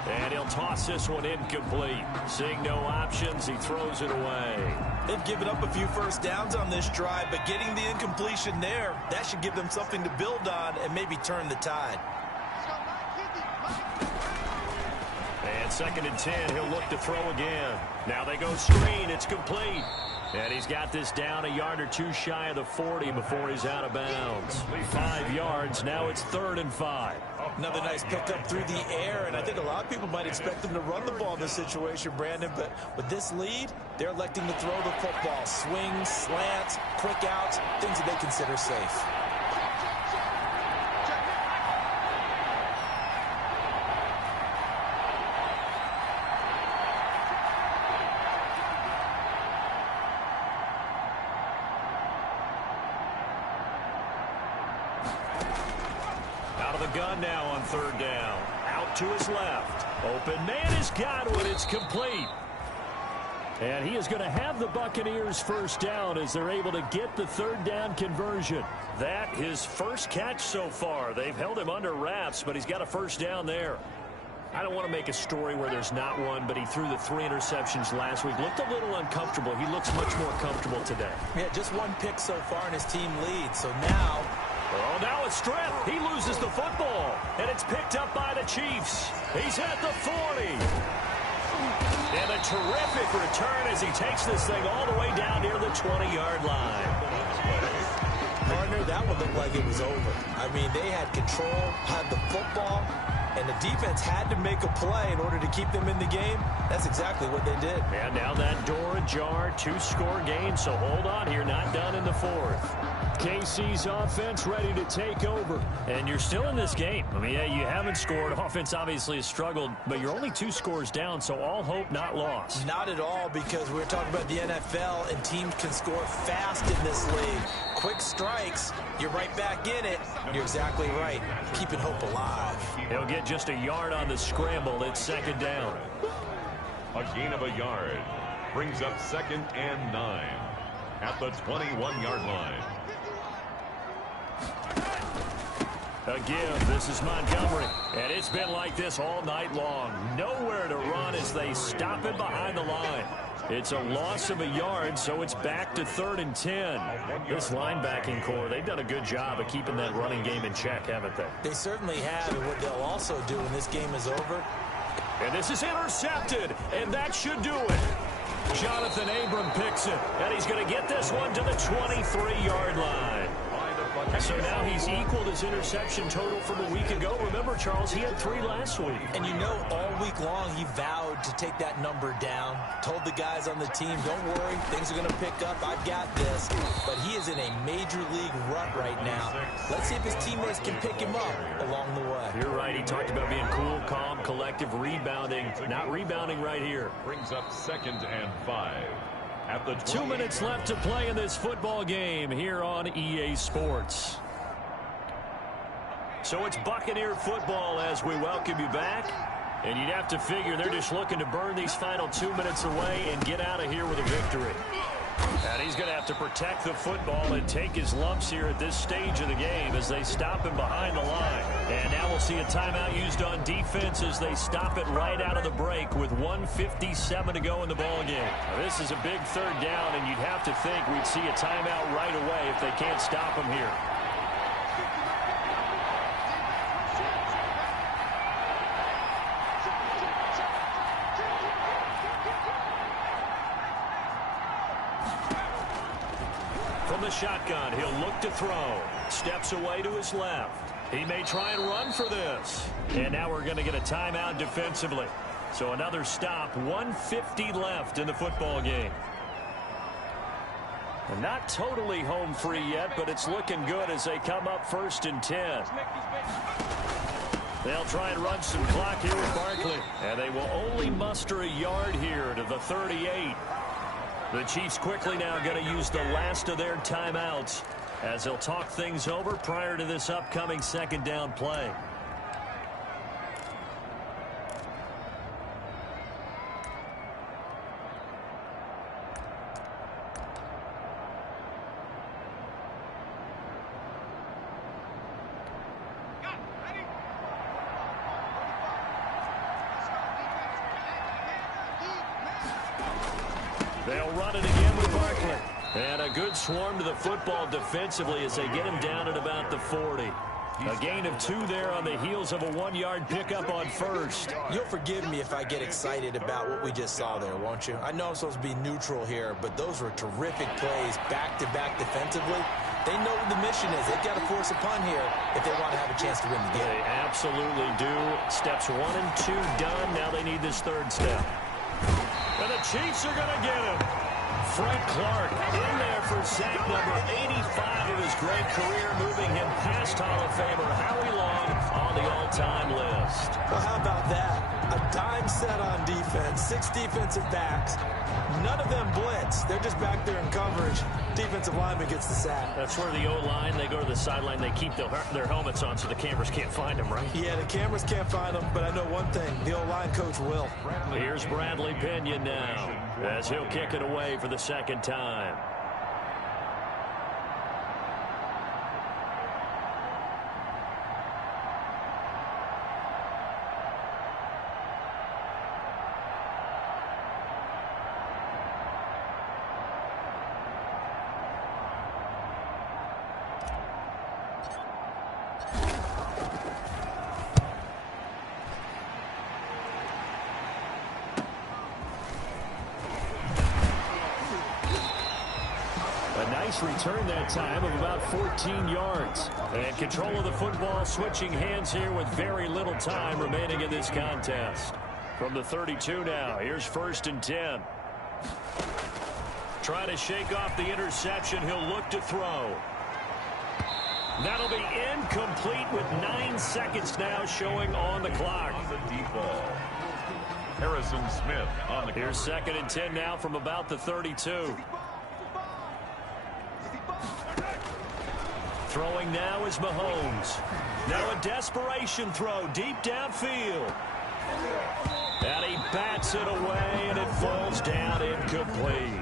And he'll toss this one incomplete. Seeing no options, he throws it away. They've given up a few first downs on this drive, but getting the incompletion there, that should give them something to build on and maybe turn the tide. And 2nd and 10, he'll look to throw again. Now they go screen, it's complete. And he's got this down a yard or 2 shy of the 40 before he's out of bounds. 5 yards, now it's 3rd and 5. Another nice pickup through the air, and I think a lot of people might expect them to run the ball in this situation, Brandon, but with this lead, they're electing to throw the football. Swings, slants, quick outs, things that they consider safe. Gun now on 3rd down. Out to his left. Open man has got one. It's complete. And he is going to have the Buccaneers first down as they're able to get the 3rd down conversion. That his first catch so far. They've held him under wraps, but he's got a first down there. I don't want to make a story where there's not one, but he threw the 3 interceptions last week. Looked a little uncomfortable. He looks much more comfortable today. Yeah, just 1 pick so far and his team leads. So now... Oh, now a strip. He loses the football, and it's picked up by the Chiefs. He's at the 40. And a terrific return as he takes this thing all the way down near the 20-yard line. Partner, that one looked like it was over. I mean, they had control, had the football, and the defense had to make a play in order to keep them in the game. That's exactly what they did. And now that door ajar, 2-score game, so hold on here, not done in the 4th. KC's offense ready to take over. And you're still in this game. I mean, yeah, you haven't scored. Offense obviously has struggled, but you're only 2 scores down, so all hope not lost. Not at all, because we're talking about the NFL, and teams can score fast in this league. Quick strikes, you're right back in it. You're exactly right. Keeping hope alive. He'll get just a yard on the scramble. It's 2nd down. A gain of a yard brings up 2nd and 9 at the 21-yard line. Again, this is Montgomery, and it's been like this all night long. Nowhere to run as they stop it behind the line. It's a loss of a yard, so it's back to 3rd and 10. This linebacking core, they've done a good job of keeping that running game in check, haven't they? They certainly have, and what they'll also do when this game is over. And this is intercepted, and that should do it. Jonathan Abram picks it, and he's going to get this one to the 23-yard line. So now he's equaled his interception total from a week ago. Remember, Charles, he had 3 last week. And you know, all week long he vowed to take that number down. Told the guys on the team, don't worry, things are going to pick up. I've got this. But he is in a major league rut right now. Let's see if his teammates can pick him up along the way. You're right. He talked about being cool, calm, collective, rebounding. Not rebounding right here. Brings up 2nd and 5. At the 2 minutes left to play in this football game here on EA Sports. So it's Buccaneer football as we welcome you back. And you'd have to figure they're just looking to burn these final 2 minutes away and get out of here with a victory. And he's going to have to protect the football and take his lumps here at this stage of the game as they stop him behind the line. And now we'll see a timeout used on defense as they stop it right out of the break with 1:57 to go in the ballgame. This is a big 3rd down, and you'd have to think we'd see a timeout right away if they can't stop him here. From the shotgun, he'll look to throw. Steps away to his left. He may try and run for this. And now we're going to get a timeout defensively. So another stop, 1:50 left in the football game. And not totally home free yet, but it's looking good as they come up 1st and 10. They'll try and run some clock here with Barkley. And they will only muster a yard here to the 38. The Chiefs quickly now going to use the last of their timeouts as they'll talk things over prior to this upcoming second down play. They'll run it again with Barkley. And a good swarm to the football defensively as they get him down at about the 40. A gain of 2 there on the heels of a 1-yard pickup on first. You'll forgive me if I get excited about what we just saw there, won't you? I know I'm supposed to be neutral here, but those were terrific plays back-to-back defensively. They know what the mission is. They've got to force a punt here if they want to have a chance to win the game. They absolutely do. Steps 1 and 2 done. Now they need this third step. And the Chiefs are going to get him. Frank Clark in there for sack number 85 of his great career, moving him past Hall of Famer Howie Long on the all-time list. Well, how about that? A dime set on defense, 6 defensive backs. None of them blitz. They're just back there in coverage. Defensive lineman gets the sack. That's where the O-line, they go to the sideline, they keep their helmets on so the cameras can't find them, right? Yeah, the cameras can't find them, but I know one thing. The O-line coach will. Here's Bradley Pinion now as he'll kick it away for the second time. Return that time of about 14 yards. And control of the football switching hands here with very little time remaining in this contest. From the 32 now, here's 1st and 10. Trying to shake off the interception. He'll look to throw. That'll be incomplete with 9 seconds now showing on the clock. On the deep ball. Harrison Smith on the Here's 2nd and 10 now from about the 32. Throwing now is Mahomes. Now a desperation throw deep downfield. And he bats it away, and it falls down incomplete.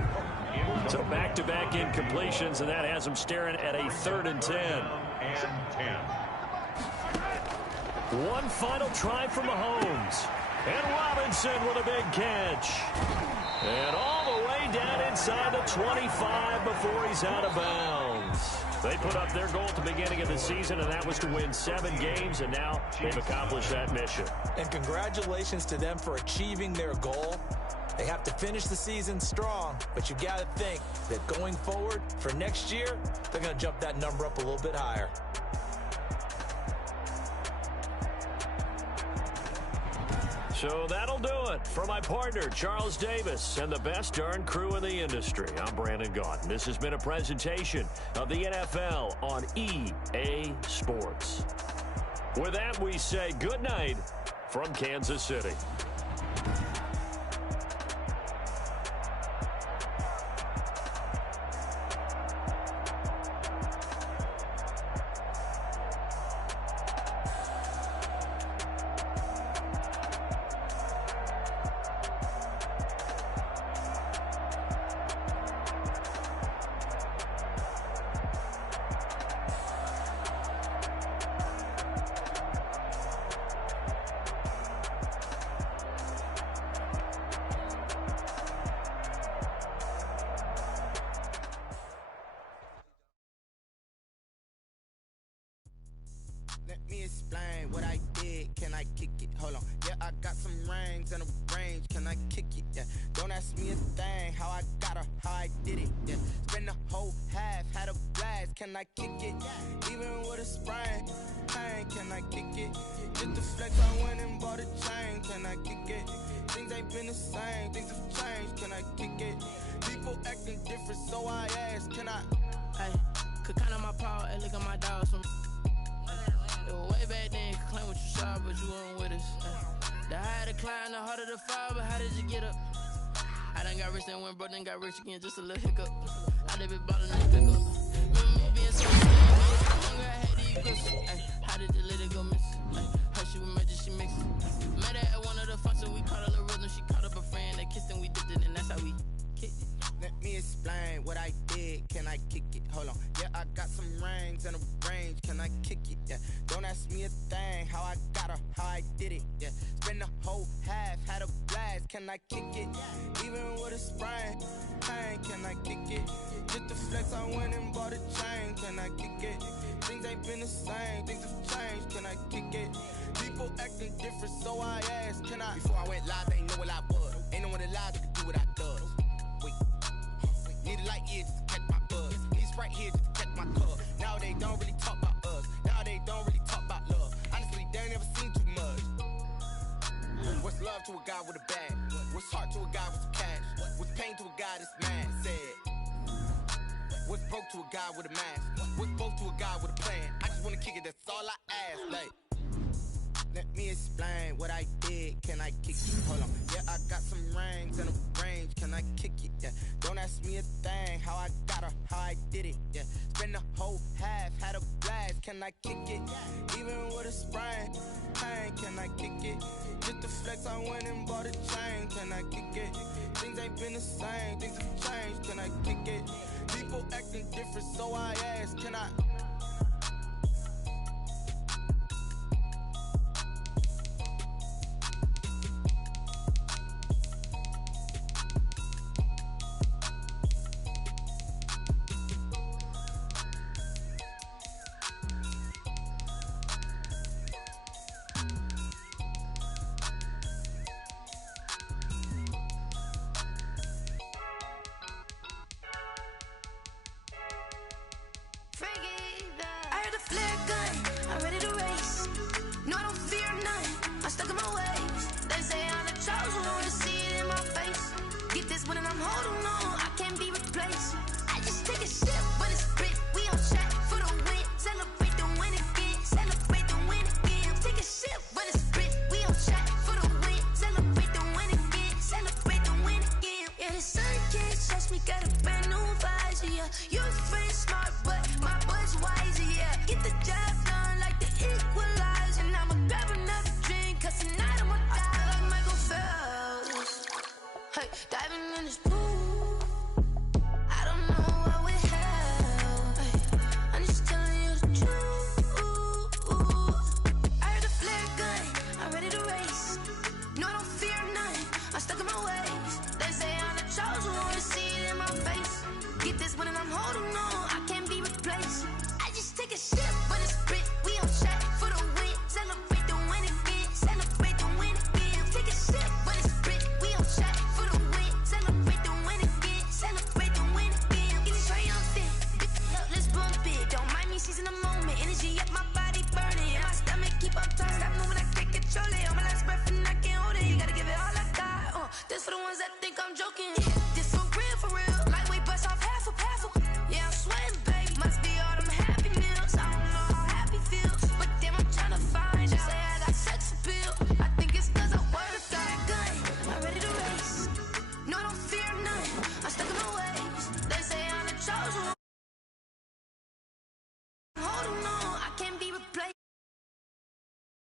So back-to-back incompletions, and that has him staring at a 3rd and 10. One final try for Mahomes. And Robinson with a big catch. And all the way down inside the 25 before he's out of bounds. They put up their goal at the beginning of the season, and that was to win 7 games, and now they've accomplished that mission. And congratulations to them for achieving their goal. They have to finish the season strong, but you got to think that going forward for next year, they're going to jump that number up a little bit higher. So that'll do it for my partner, Charles Davis, and the best darn crew in the industry. I'm Brandon Gaudin. This has been a presentation of the NFL on EA Sports. With that, we say good night from Kansas City. Let me explain what I did. Can I kick it? Hold on. Yeah, I got some rings and a range. Can I kick it? Yeah. Don't ask me a thing. How I got her, how I did it. Yeah. Spend the whole half, had a blast. Can I kick it? Even with a sprain. Pain, can I kick it? Just the flex, I went and bought a chain. Can I kick it? Things ain't been the same. Things have changed. Can I kick it? People acting different, so I ask. Can I? Hey, could count on my power and look at my dogs. Way back then, claim what you saw, but but you weren't with us. The higher the climb, the harder the fall, but how did you get up? I done got rich and went broke, then got rich again, just a little hiccup. I done been ballin' in the pickup. Remember me being so longer, I had to eat cookies. How did you let it go miss? Her she was magic, she mixed. Met her at one of the functions, we caught a little rhythm. She caught up a friend, they kissed and we dipped it, and that's how we kicked it. Let me explain what I did. Can I kick it? Hold on. Yeah, I got some rings and a range. Can I kick it? Yeah. Don't ask me a thing. How I got her, how I did it. Yeah. Spend the whole half, had a blast. Can I kick it? Even with a sprain. Pain, can I kick it? Just the flex, I went and bought a chain. Can I kick it? Things ain't been the same. Things have changed. Can I kick it? People acting different, so I asked. Can I? Before I went live, they know what I was. Ain't no one alive that could do what I does. Need a light year just to catch my buzz. Need Sprite here just to catch my cup. Now they don't really talk about us. Now they don't really talk about love. Honestly, they ain't never seen too much. What's love to a guy with a bag? What's heart to a guy with some cash? What's pain to a guy that's mad? Said. What's broke to a guy with a mask? What's both to a guy with a plan? I just wanna kick it, that's all I ask. Like, let me explain what I did. Can I kick it? Hold on. Yeah, I got some rings and a range. Can I kick it? Yeah. Don't ask me a thing. How I got her, how I did it. Yeah. Spend the whole half, had a blast. Can I kick it? Even with a sprain. Pain, can I kick it? Just the flex, I went and bought a chain. Can I kick it? Things ain't been the same. Things have changed. Can I kick it? People acting different, so I ask. Can I? I heard the flare gun, I'm ready to race. No, I don't fear none, I'm stuck in my ways. They say I'm the chosen one, to see it in my face. Get this one and I'm holding on.